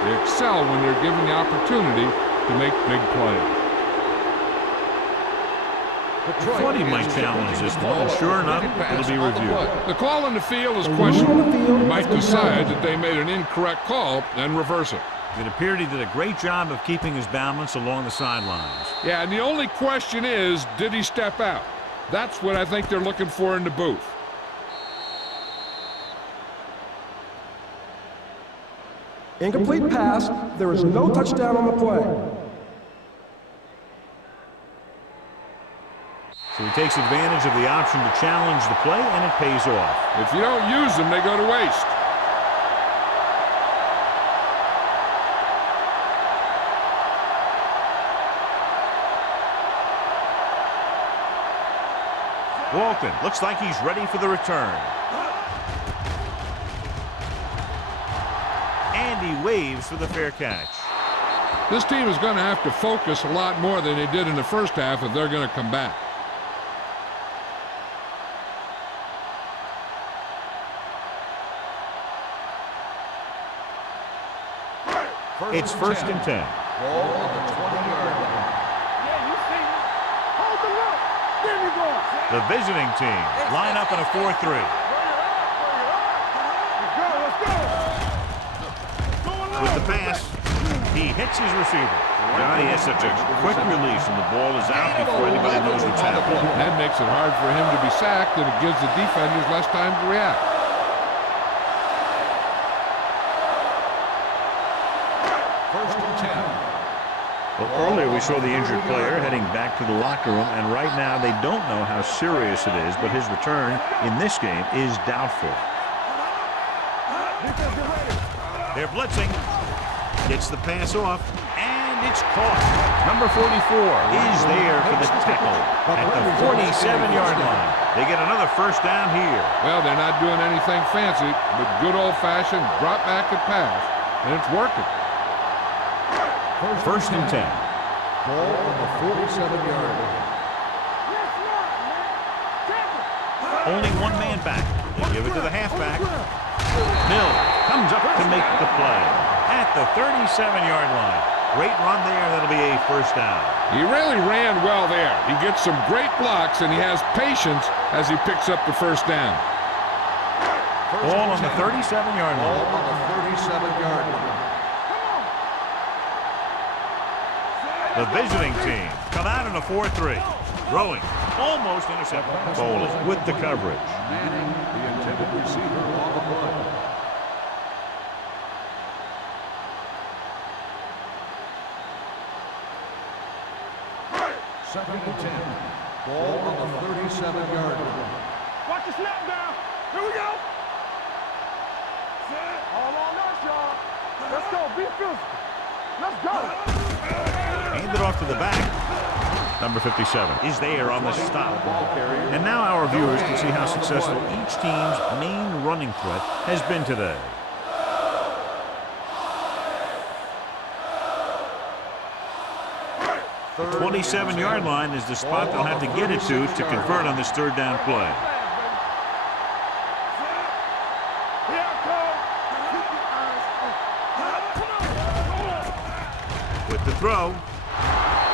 They excel when they're given the opportunity to make big plays. I thought he might challenge this one, and sure enough, it'll be reviewed. The call on the field is questionable. You might decide that they made an incorrect call and reverse it. It appeared he did a great job of keeping his balance along the sidelines. Yeah, and the only question is, did he step out? That's what I think they're looking for in the booth. Incomplete pass. There is no touchdown on the play. So he takes advantage of the option to challenge the play, and it pays off. If you don't use them, they go to waste. Walton looks like he's ready for the return. And he waves for the fair catch. This team is going to have to focus a lot more than they did in the first half if they're going to come back. It's first and 10. Ball on the 20-yard line. Yeah, you see me. Hold the look. There you go. The visiting team line up in a 4-3. Let's go. With the pass, he hits his receiver. Johnny has such a quick release, and the ball is out before anybody knows what's happening. That makes it hard for him to be sacked, and it gives the defenders less time to react. First and 10. Well, earlier we saw the injured player heading back to the locker room, and right now they don't know how serious it is, but his return in this game is doubtful. They're blitzing. Gets the pass off, and it's caught. Number 44 is there for the tackle at the 47-yard line. They get another first down here. Well, they're not doing anything fancy, but good old-fashioned drop back and pass, and it's working. First and 10. Ball on the 47-yard line. Only one man back. They give it to the halfback. Mill comes up to make the play at the 37-yard line. Great run there. That'll be a first down. He really ran well there. He gets some great blocks, and he has patience as he picks up the first down. Ball on the 37-yard line. Ball on the 37-yard line. The visiting team come out in a 4-3. Throwing. Almost intercepted. Bowling with the coverage. Manning, the intended receiver, on the play. Second and 10. Ball on the 37-yard line. Watch the snap down. Here we go. All on us, y'all. Let's go. Be physical. Let's go. Hand it off to the back. Number 57 is there on the stop. And now our viewers can see how successful each team's main running threat has been today. The 27-yard line is the spot they'll have to get it to convert on this third down play. With the throw.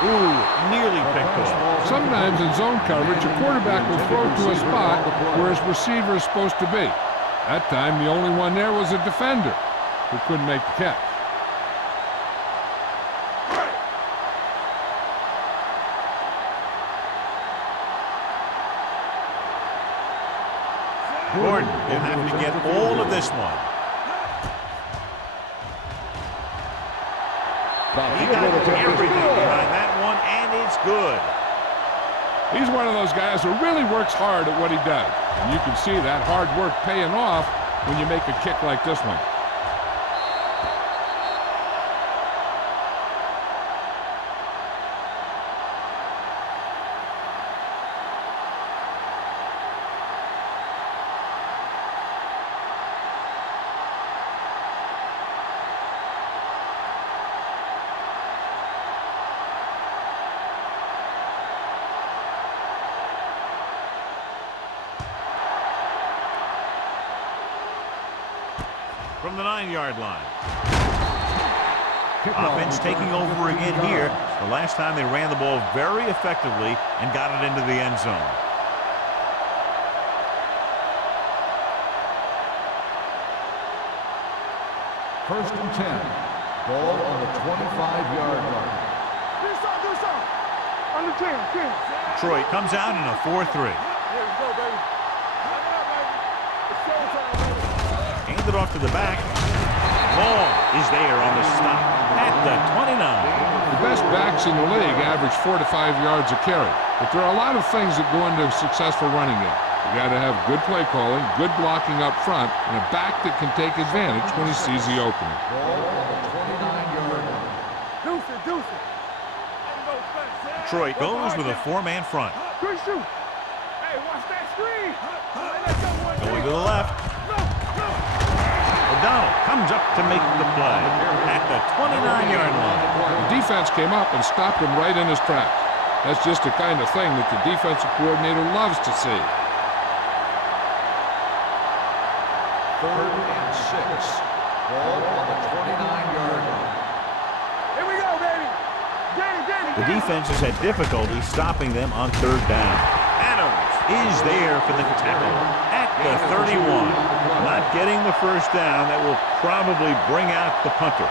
Ooh, nearly picked off. Sometimes in zone coverage, a quarterback will throw to a spot where his receiver is supposed to be. That time, the only one there was a defender who couldn't make the catch. Gordon will have to get all of this one. He got everything behind that one, and it's good. He's one of those guys who really works hard at what he does. And you can see that hard work paying off when you make a kick like this one. From the 9-yard line. Offense taking over again here. The last time they ran the ball very effectively and got it into the end zone. First and 10. Ball on the 25-yard line. Do something. Under 10. Detroit comes out in a 4-3. Here we go, baby. Come on, baby. It's showtime, baby. Hand it off to the back. Ball is there on the stop at the 29. The best backs in the league average 4 to 5 yards a carry. But there are a lot of things that go into a successful running game. You got to have good play calling, good blocking up front, and a back that can take advantage when he sees the opening. Ball on the 29-yard line. Deuce it. Detroit goes with a 4-man front. Good shoot. Hey, watch that screen. Going to the left. O'Donnell comes up to make the play at the 29-yard line. The defense came up and stopped him right in his tracks. That's just the kind of thing that the defensive coordinator loves to see. Third and 6. Ball on the 29-yard line. Here we go, baby. The defense has had difficulty stopping them on third down. Adams is there for the tackle at the 31. Not getting the first down. That will probably bring out the punter.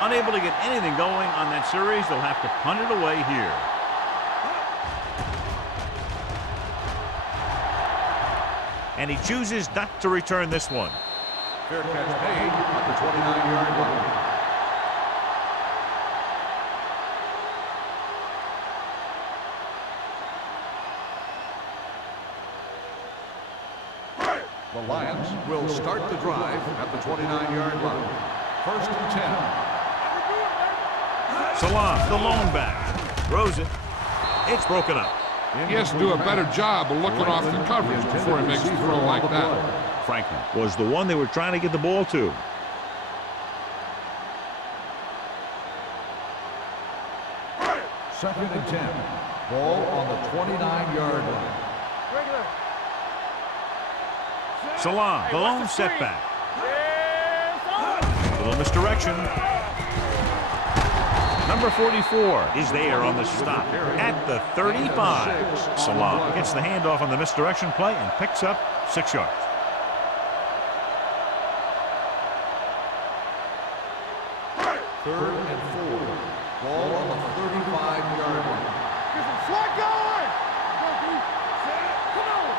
Unable to get anything going on that series, they'll have to punt it away here. And he chooses not to return this one. Fair catch made at the 29-yard line. The Lions will start the drive at the 29-yard line. First and 10. Salam, the lone back, throws it. It's broken up. He has to do a better job of looking off the coverage before he makes a throw like that. Franklin was the one they were trying to get the ball to. Second and 10. Ball on the 29-yard line. Regular. Salam, the lone setback. Little misdirection. Number 44 is there on the stop at the 35. Salam gets the handoff on the misdirection play and picks up 6 yards. Third and 4. Ball on the 35-yard line. Get some slack going. Come on.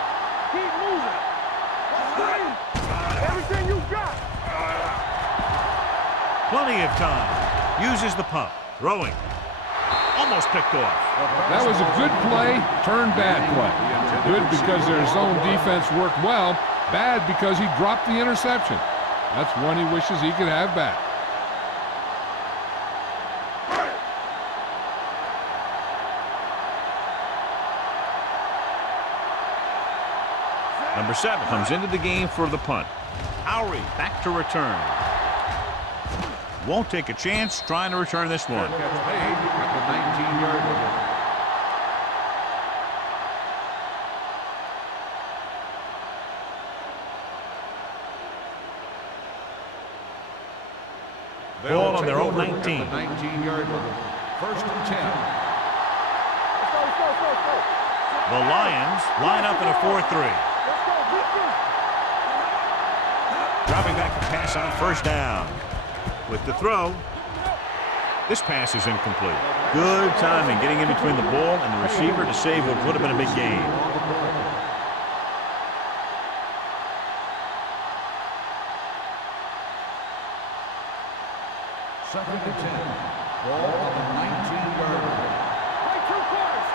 Keep moving. Everything you got. Plenty of time. Uses the pump. Throwing. Almost picked off. That was a good play, turned bad play. Good because their zone defense worked well. Bad because he dropped the interception. That's one he wishes he could have back. Number 7 comes into the game for the punt. Howry back to return. Won't take a chance trying to return this one. Catch made at the 19-yard line. Ball on their own 19. 19-yard line. First and 10. Let's go. The Lions line up in a 4-3. Let's go. Dropping back to pass on first down. With the throw, this pass is incomplete. Good timing getting in between the ball and the receiver to save what would have been a big gain. Second and 10. Ball on the 19-yard line. Wait, two quarters.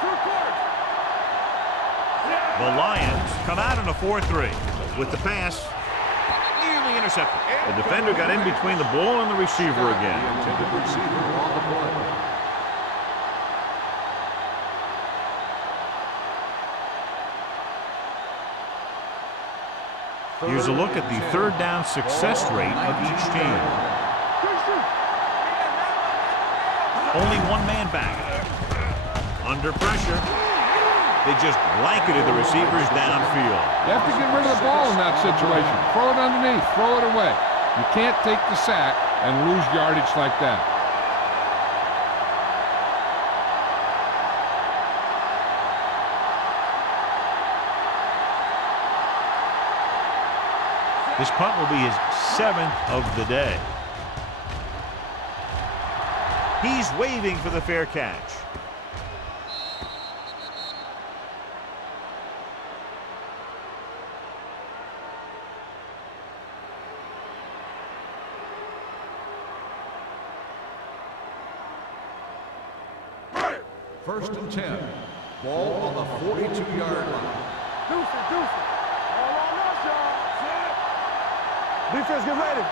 The Lions come out in a 4-3. With the pass, nearly intercepted. The defender got in between the ball and the receiver again. The intended receiver on the play. Here's a look at the third down success rate of each team. Only one man back. Under pressure, they just blanketed the receivers downfield. You have to get rid of the ball in that situation. Throw it underneath. Throw it away. You can't take the sack and lose yardage like that. This punt will be his 7th of the day. He's waving for the fair catch. First and 10. Ball on the 42-yard line. Deuce it. All on us, y'all. Defense, get ready.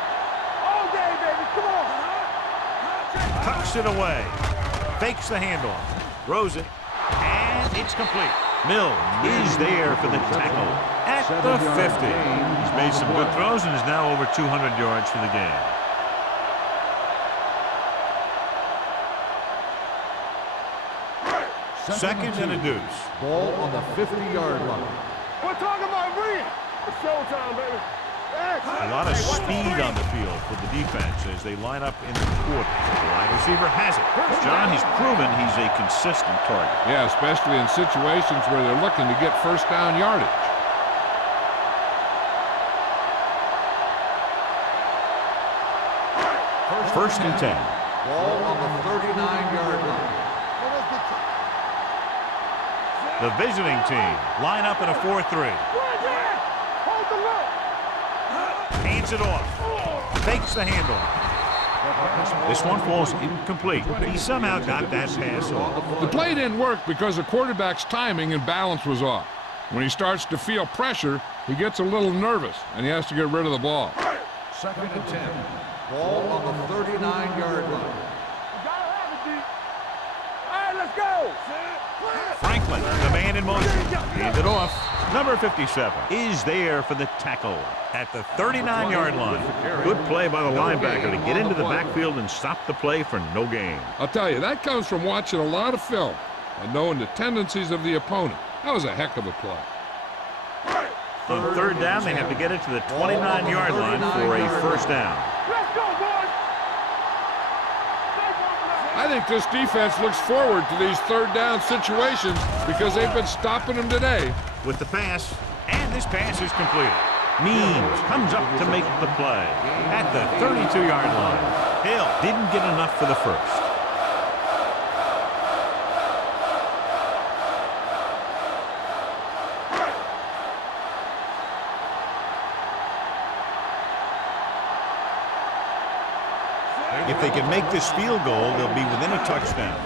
All day, baby. Come on. Tucks it away. Fakes the handoff. Throws it. And it's complete. Mills is there for the tackle at the 50. He's made some good throws and is now over 200 yards for the game. Second and a deuce. Ball on the 50-yard line. We're talking about Reed. It's showtime, baby. A lot of speed on the field for the defense as they line up in the quarter. The wide receiver has it. John, he's proven he's a consistent target. Yeah, especially in situations where they're looking to get first down yardage. First and 10. Ball on the 39-yard line. The visiting team line up in a 4-3. Hold the look. Hands it off. Fakes the handoff. This one falls incomplete. He somehow got that pass off. The play didn't work because the quarterback's timing and balance was off. When he starts to feel pressure, he gets a little nervous, and he has to get rid of the ball. Second and 10. Ball on the 39-yard line. You gotta have it, D. All right, let's go. Franklin, the man in motion. Hands it off. Number 57 is there for the tackle at the 39-yard line. Good play by the linebacker to get into the backfield and stop the play for no gain. I'll tell you, that comes from watching a lot of film. and knowing the tendencies of the opponent. That was a heck of a play. On third down, they have to get it to the 29-yard line for a first down. Let's go, boys! I think this defense looks forward to these third down situations because they've been stopping them today. With the pass, and this pass is completed. Means comes up to make the play at the 32-yard line. Hill didn't get enough for the first. If they can make this field goal, they'll be within a touchdown.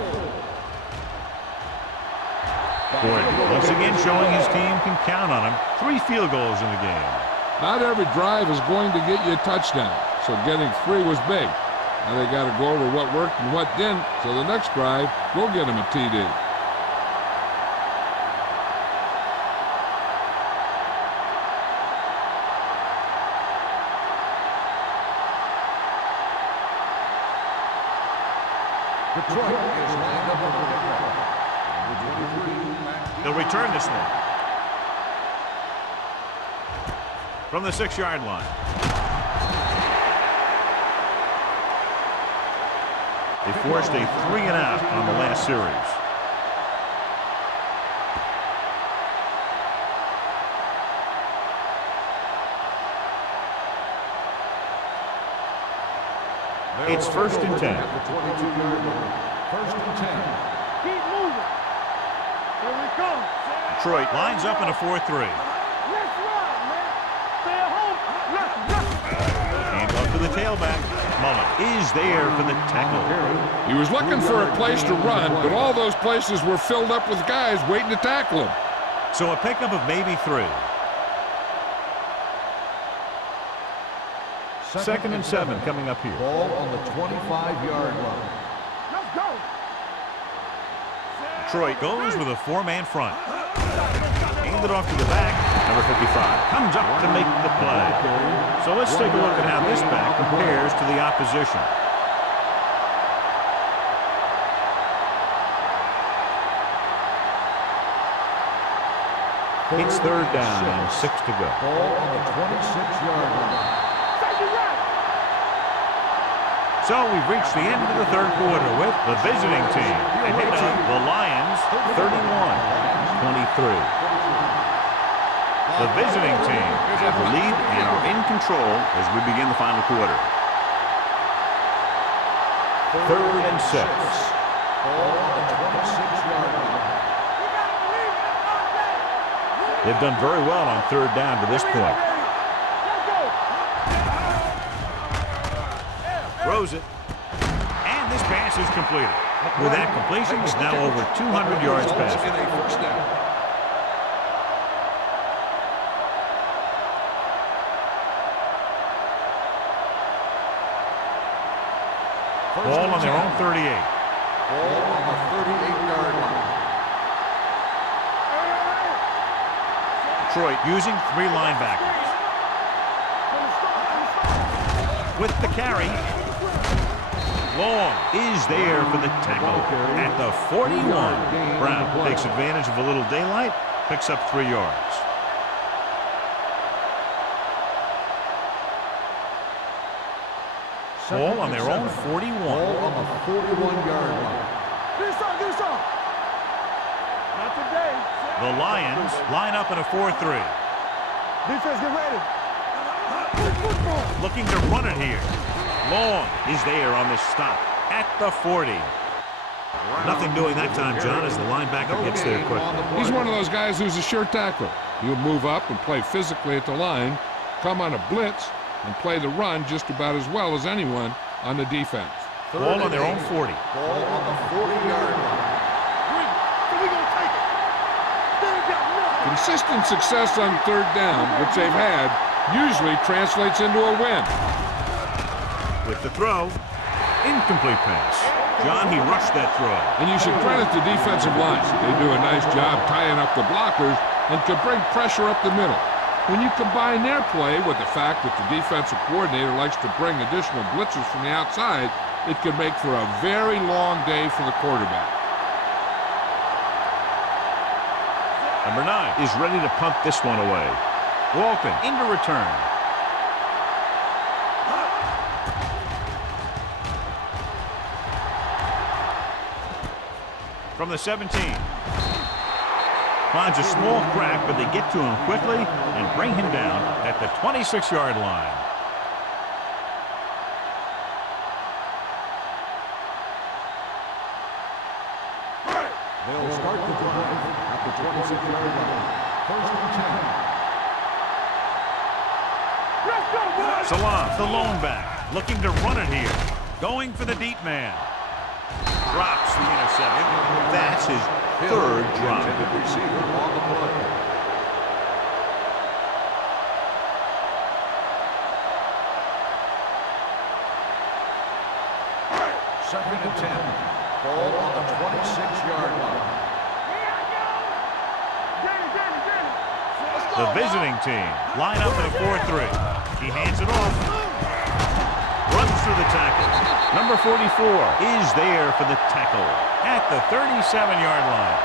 Gordon once again showing his team can count on him. 3 field goals in the game. Not every drive is going to get you a touchdown, so getting 3 was big. Now they got to go over what worked and what didn't, so the next drive, go get him a TD. Detroit is lined up on the kickoff. They'll return this one from the 6-yard line. They forced a 3-and-out on the last series. It's first and 10. At the 22-yard line. First and 10. Keep moving. Here we come. Detroit lines up in a 4-3. Let's run, man. Stay at home. Let's. Hand off to the tailback. Mullen is there for the tackle. He was looking for a place to run, but all those places were filled up with guys waiting to tackle him. So a pickup of maybe 3. Second and 7 coming up here. Ball on the 25-yard line. Let's go. Detroit goes with a 4-man front. Hand it off to the back. Number 55 comes up to make the play. So let's take a look at how this back compares to the opposition. It's third down and 6 to go. Ball on the 26-yard line. So we've reached the end of the third quarter with the visiting team ahead of the Lions 31-23. The visiting team have the lead and are in control as we begin the final quarter. Third and 6. Ball on the 26-yard line. They've done very well on third down to this point. Throws it. And this pass is completed. With that completion, it's now over 200 yards passing. In a first down. Ball on their own 38. Ball on the 38-yard line. Detroit using 3 linebackers. With the carry. Long is there for the tackle at the 41. Brown takes advantage of a little daylight, picks up 3 yards. Ball on their own 41. Ball on the 41-yard line. Get us on. Not today. The Lions line up in a 4-3. Defense, get ready. Looking to run it here. Long is there on the stop at the 40. Nothing doing that time, John, as the linebacker gets there quickly. He's one of those guys who's a sure tackler. He'll move up and play physically at the line, come on a blitz, and play the run just about as well as anyone on the defense. Ball on their own 40. Ball on the 40-yard line. Consistent success on third down, which they've had, usually translates into a win. With the throw, incomplete pass. John, he rushed that throw. And you should credit the defensive line. They do a nice job tying up the blockers and can bring pressure up the middle. When you combine their play with the fact that the defensive coordinator likes to bring additional blitzes from the outside, it can make for a very long day for the quarterback. Number 9 is ready to punt this one away. Walton into return. From the 17. Finds a small crack, but they get to him quickly and bring him down at the 26-yard line. They'll start the drive at the 26-yard line. First and 10. Let's go, boys! Salam, the lone back, looking to run it here. Going for the deep man. Drops the interception. That's his third drop. Intended receiver on the play. Second and 10. Ball on the 26-yard line. The visiting team line up in a 4-3. He hands it off. Runs through the tackle. Number 44 is there for the tackle at the 37-yard line.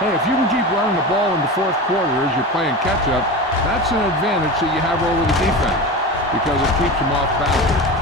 Hey, if you can keep running the ball in the fourth quarter as you're playing catch-up, that's an advantage that you have over the defense because it keeps them off balance.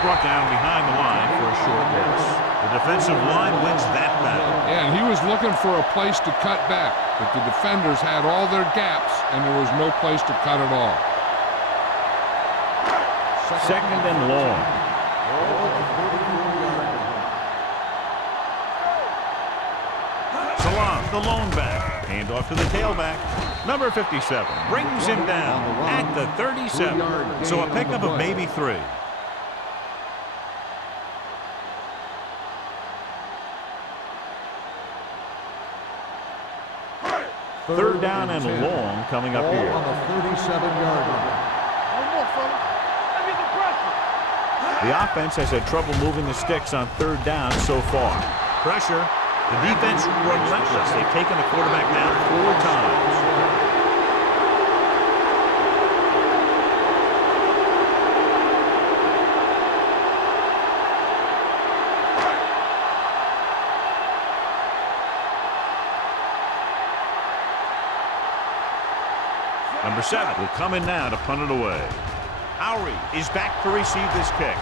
Brought down behind the line for a short loss. The defensive line wins that battle. Yeah, and he was looking for a place to cut back, but the defenders had all their gaps, and there was no place to cut at all. Second and long. Salam, the lone back. Hand off to the tailback. Number 57 brings him down at the 37. So a pickup of maybe 3. Third down and long coming up here. On the 37-yard line. The offense has had trouble moving the sticks on third down so far. Pressure. The defense relentless. They've taken the quarterback down 4 times. Number 7 will come in now to punt it away. Howry is back to receive this kick.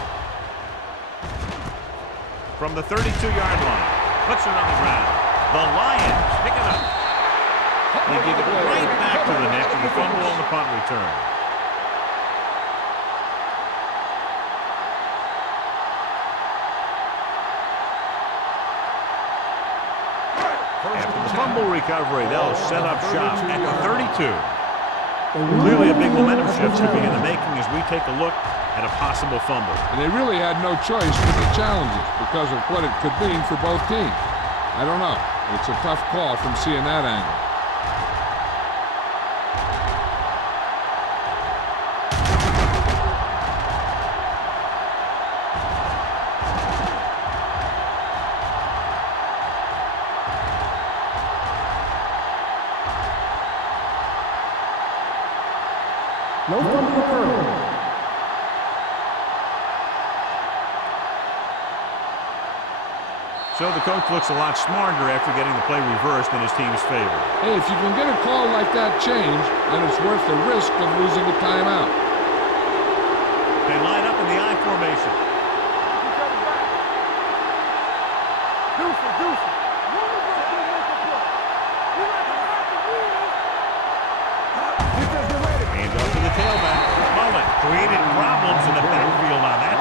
From the 32-yard line. Puts it on the ground. The Lions pick it up. They give it right back to the net with the fumble on the punt return. After the fumble recovery, they'll set up shop at the 32. Clearly a big momentum shift to be in the making as we take a look at a possible fumble. And they really had no choice with the challenges because of what it could mean for both teams. I don't know. It's a tough call from seeing that angle. No fumble occurred. So the coach looks a lot smarter after getting the play reversed in his team's favor. Hey, if you can get a call like that changed, then it's worth the risk of losing a timeout. They line up in the I formation. Hand off to the tailback. Mullen created problems in the backfield on that.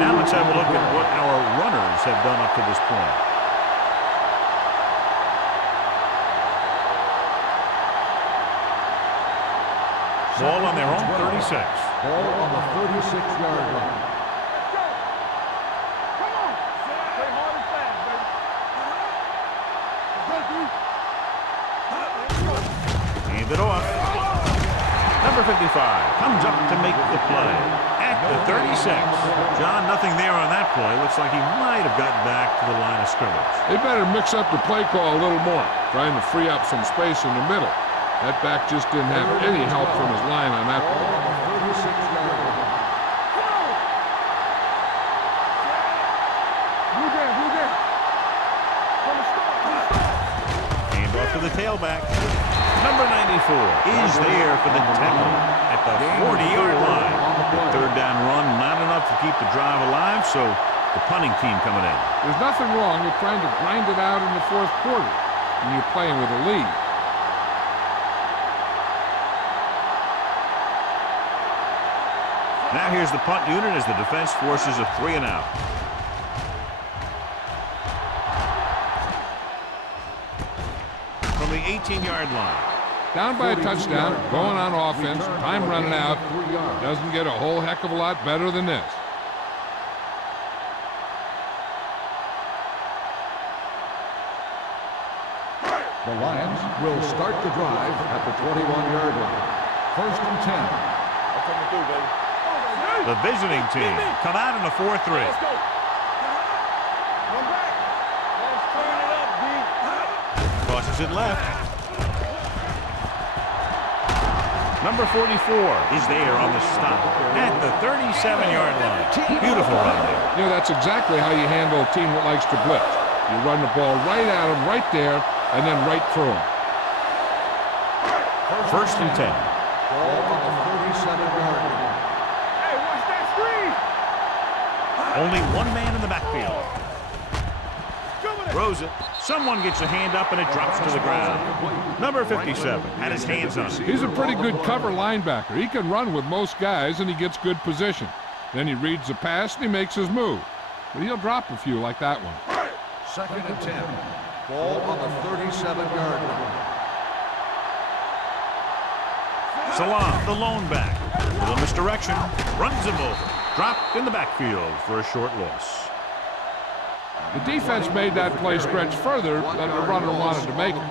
Now let's have a look at what our runners have done up to this point. Ball on their own 36. Ball on the 36-yard line. Hand it off. Number Number 55 comes up to make the play at the 36. John, nothing there on that play. Looks like he might have gotten back to the line of scrimmage. They better mix up the play call a little more, trying to free up some space in the middle. That back just didn't have any help from his line on that play. Hand off to the tailback. Number 94 is there for the tackle at the 40-yard line. The third down run, not enough to keep the drive alive, so the punting team coming in. There's nothing wrong with trying to grind it out in the fourth quarter when you're playing with a lead. Now here's the punt unit as the defense forces a 3-and-out. From the 18-yard line. Down by a touchdown, going on offense, time running out. Doesn't get a whole heck of a lot better than this. The Lions will start the drive at the 21-yard line. First and 10. I'm coming through, baby. The visiting team come out in a 4-3. Let's go. One back. Let's turn it up, D. Crosses it left. Number 44 is there on the stop at the 37-yard line. Beautiful run there. You know, that's exactly how you handle a team that likes to blitz. You run the ball right at them, right there, and then right through them. First and 10. Ball on the 37-yard line. Hey, watch that screen. Only one man in the backfield. Throws it. Someone gets a hand up and it drops to the ground. Number 57 had his hands on it. He's a pretty good cover linebacker. He can run with most guys, and he gets good position. Then he reads the pass, and he makes his move. But he'll drop a few like that one. Second and 10. Ball on the 37-yard line. Salam, the lone back. A little misdirection. Runs him over. Dropped in the backfield for a short loss. The defense made that play stretch further than the runner wanted to make it.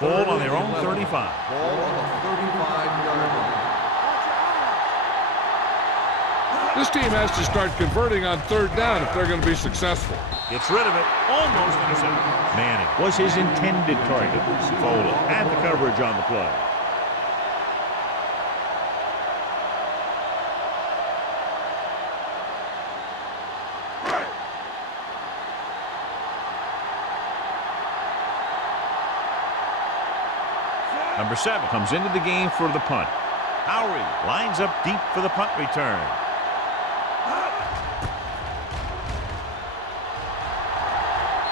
Ball on their own 35. Ball on the 35-yard line. This team has to start converting on third down if they're going to be successful. Gets rid of it. Almost intercepted. Manning was his intended target. Fola had the coverage on the play. Number 7 comes into the game for the punt. Howery lines up deep for the punt return.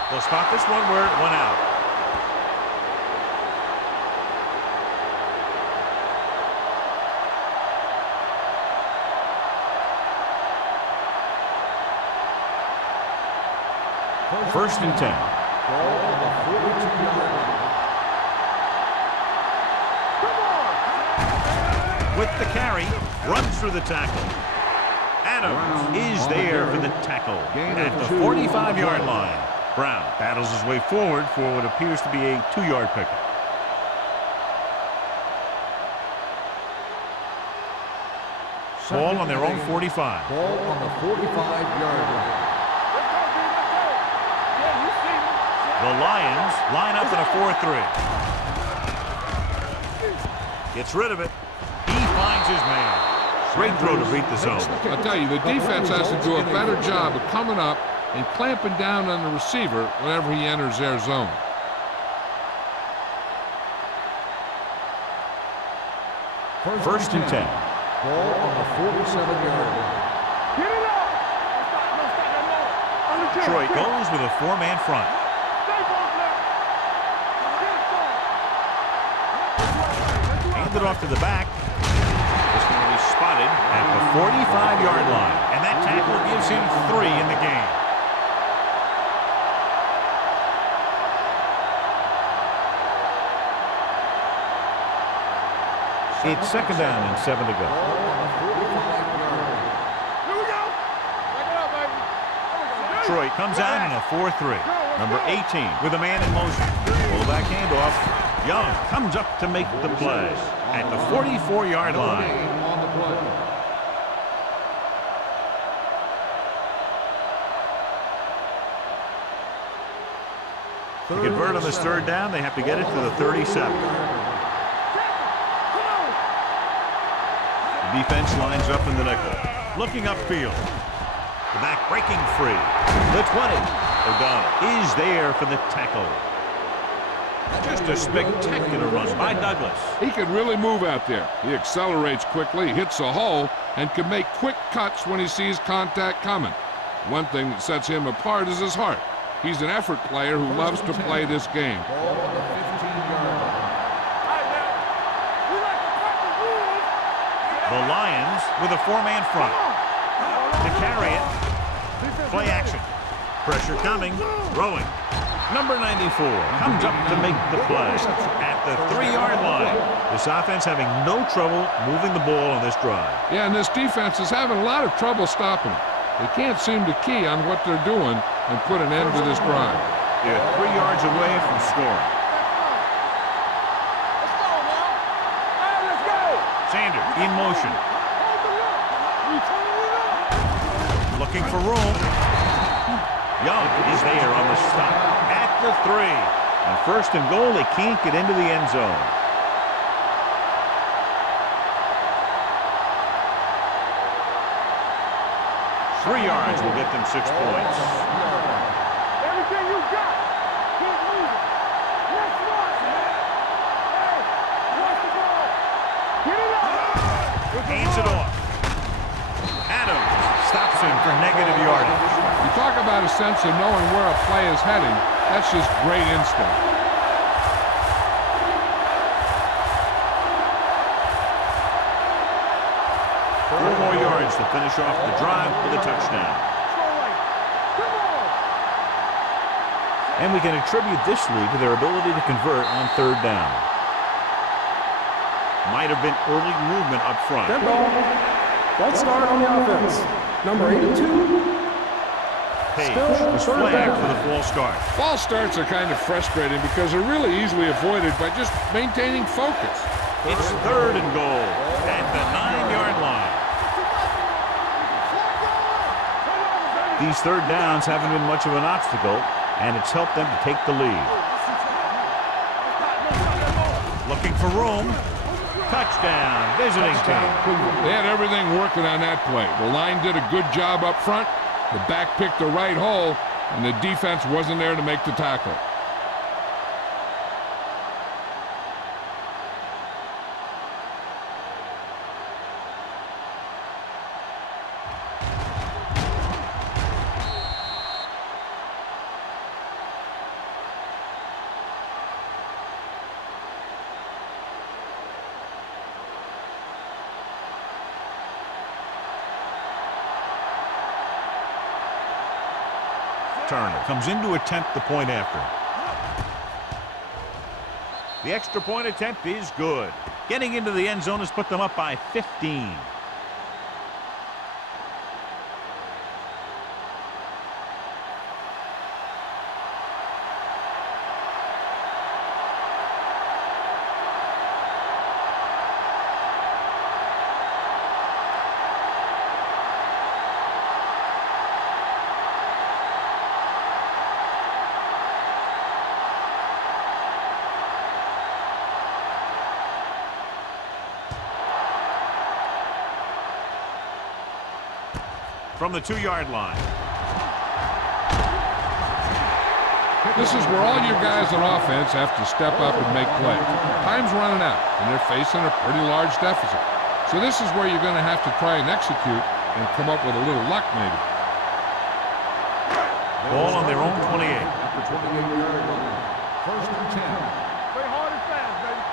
They'll spot this one where it went out. First and 10. Ball on the 42-yard line. With the carry, runs through the tackle. Adams is there for the tackle at the 45-yard line. Brown battles his way forward for what appears to be a 2-yard pickup. Ball on their own 45. Ball on the 45-yard line. The Lions line up in a 4-3. Gets rid of it. He finds his man. Great throw to beat the zone. I'll tell you, the defense has to do a better job of coming up and clamping down on the receiver whenever he enters their zone. First and 10. Ball on the 47-yard line. Get it up. Detroit goes with a 4-man front. Handed off to the back. This one will be spotted at the 45-yard line. And that tackle gives him 3 in the game. It's second down and 7 to go. Ball on the 45-yard line. Here we go. Back it up, baby. Detroit comes out in a 4-3. Number 18 with a man in motion. Fullback handoff. Young comes up to make the play at the 44-yard line. On the play. To convert on this third down, they have to get it to the 37. The defense lines up in the nickel. Looking upfield. The back breaking free. The 20. O'Donnell is there for the tackle. Just a spectacular run by Douglas. He can really move out there. He accelerates quickly, hits a hole, and can make quick cuts when he sees contact coming. One thing that sets him apart is his heart. He's an effort player who loves to play this game. Ball on the 15-yard line. The Lions with a four-man front. To carry it. Play action. Pressure coming. Throwing. Number 94 comes up to make the play at the 3-yard line. This offense having no trouble moving the ball on this drive. Yeah, and this defense is having a lot of trouble stopping it. They can't seem to key on what they're doing and put an end to this drive. They're 3 yards away from scoring. Let's go! Sanders in motion. Looking for room. Young is there on the stop at the 3. On first and goal, they can't get into the end zone. Three yards will get them 6 points. Everything you got. Keep moving. Next one. Hey, watch the ball. Get it up. Hands it off. Adams stops him for negative yardage. You talk about a sense of knowing where a play is heading. That's just great instinct. Four more yards to finish off the drive with a touchdown. And we can attribute this lead to their ability to convert on third down. Might have been early movement up front. Dead ball. False start on the offense. Number 82. Page was flagged for the false start. False starts are kind of frustrating because they're really easily avoided by just maintaining focus. It's third and goal at the 9-yard line. These third downs haven't been much of an obstacle, and it's helped them to take the lead. Looking for room. Touchdown, visiting team. They had everything working on that play. The line did a good job up front. The back picked the right hole, and the defense wasn't there to make the tackle. Turner comes in to attempt the point after. The extra point attempt is good. Getting into the end zone has put them up by 15. From the 2-yard line. This is where all your guys on offense have to step up and make plays. Time's running out, and they're facing a pretty large deficit. So this is where you're going to have to try and execute and come up with a little luck, maybe. Ball on their own 28. At the 28-yard line. First and 10. Play hard and fast, baby.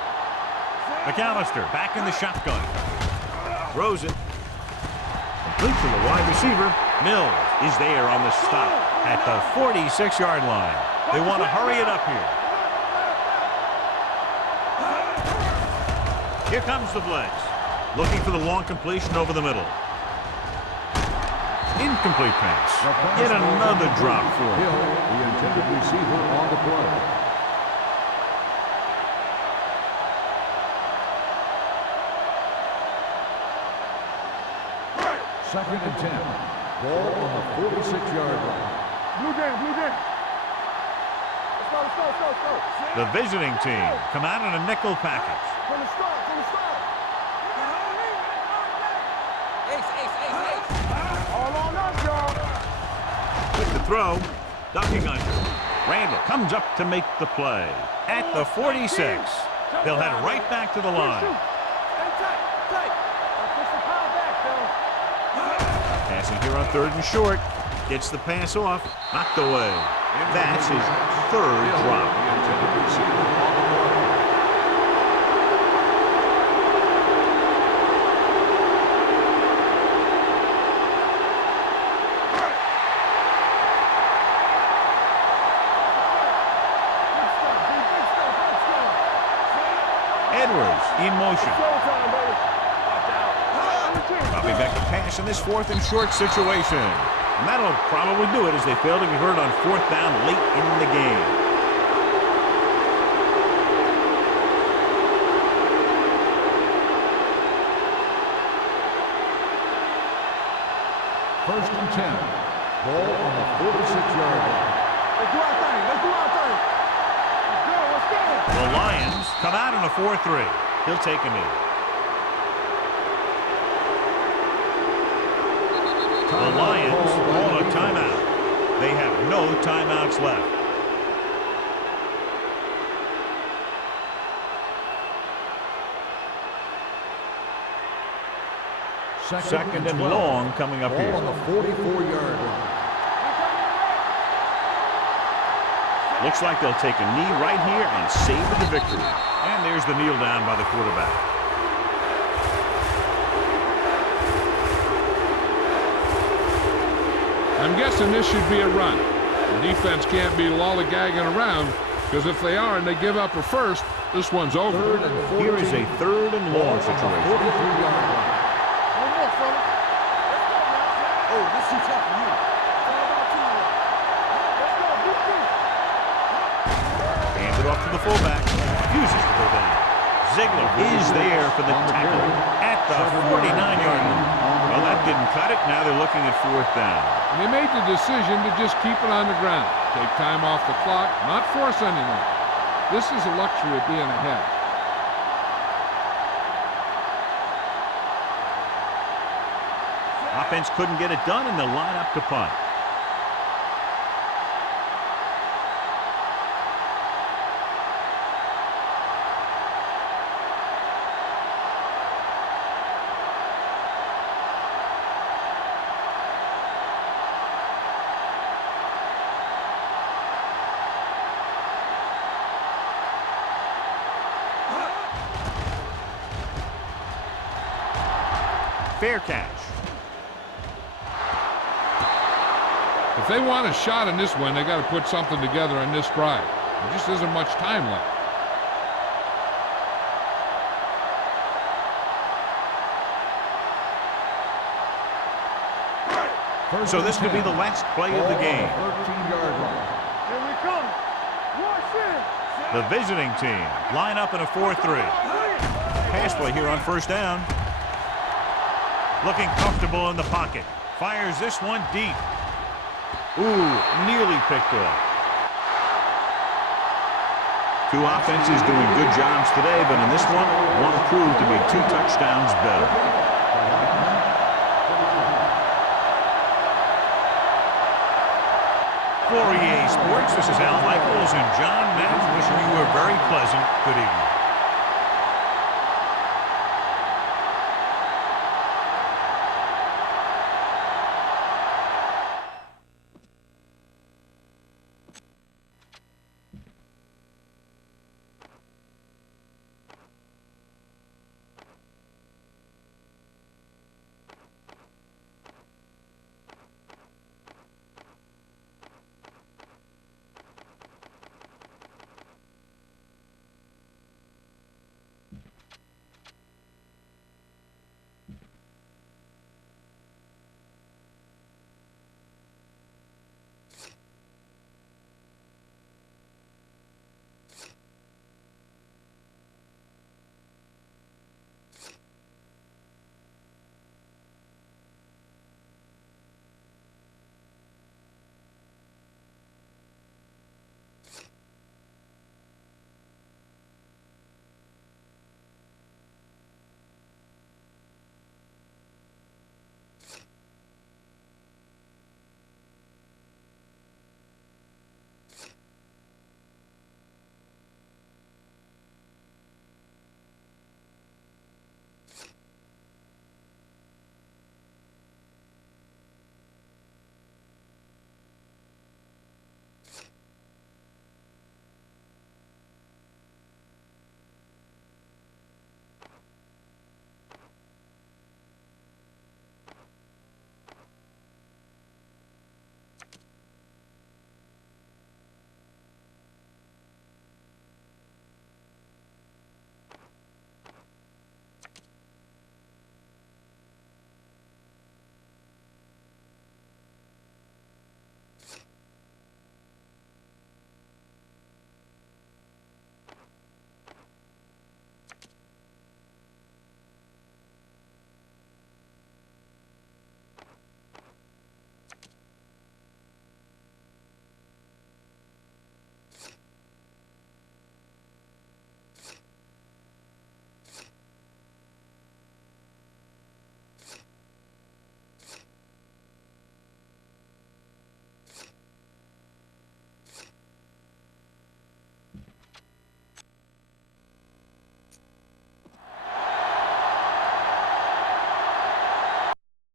McAllister back in the shotgun. Throws it. Complete to the wide receiver. Mills is there on the stop at the 46-yard line. They want to hurry it up here. Here comes the blitz. Looking for the long completion over the middle. Incomplete pass. Yet another drop for him. Hill, the intended receiver on the play. Second and 10. Ball on the 46-yard line. Blue down, blue down. Let's go, let's go, let's go, let's go. The visiting team come out in a nickel package. From the start, from the start. All on us, y'all. With the throw, ducking under. Randall comes up to make the play. At the 46, they'll head right back to the line. Stay tight, tight. Push the power back, Phil. Passing here on 3rd and short. Gets the pass off. Knocked away. That's his 3rd drop. The intended receiver on the play. Edwards in motion. Showtime, baby. Dropping back to pass in this 4th and short situation. And that'll probably do it as they fail to be heard on 4th down late in the game. First and 10. Ball on the 46-yard line. Let's do our thing. Let's do our thing. Let's go, let's go. The Lions come out in a 4-3. He'll take a knee. The Lions call a timeout. They have no timeouts left. Second and long coming up here. Ball on the 44-yard line. Looks like they'll take a knee right here and savor the victory. And there's the kneel down by the quarterback. I'm guessing this should be a run. The defense can't be lollygagging around, because if they are and they give up a first, this one's over. Here is a 3rd and long situation. 43-yard line. One more, fella. Let's go, man. Oh, this is tough for you. All about you, man. Let's go, big team. Hands it off to the fullback. Refuses to go down. Ziegler is there for the tackle at the 49-yard line. Well, that didn't cut it. Now they're looking at 4th down. And they made the decision to just keep it on the ground. Take time off the clock, not force anything. This is a luxury of being ahead. Offense couldn't get it done, and they'll line up to punt. Fair catch. If they want a shot in this one, they got to put something together on this drive. There just isn't much time left. So this could be the last play of the game. 13-yard line. Here we come. Watch it. The visiting team line up in a 4-3. Pass play here on 1st down. Looking comfortable in the pocket. Fires this one deep. Ooh, nearly picked off. Two offenses doing good jobs today, but in this one proved to be 2 touchdowns better. For EA Sports, this is Al Michaels and John Madden wishing you a very pleasant good evening.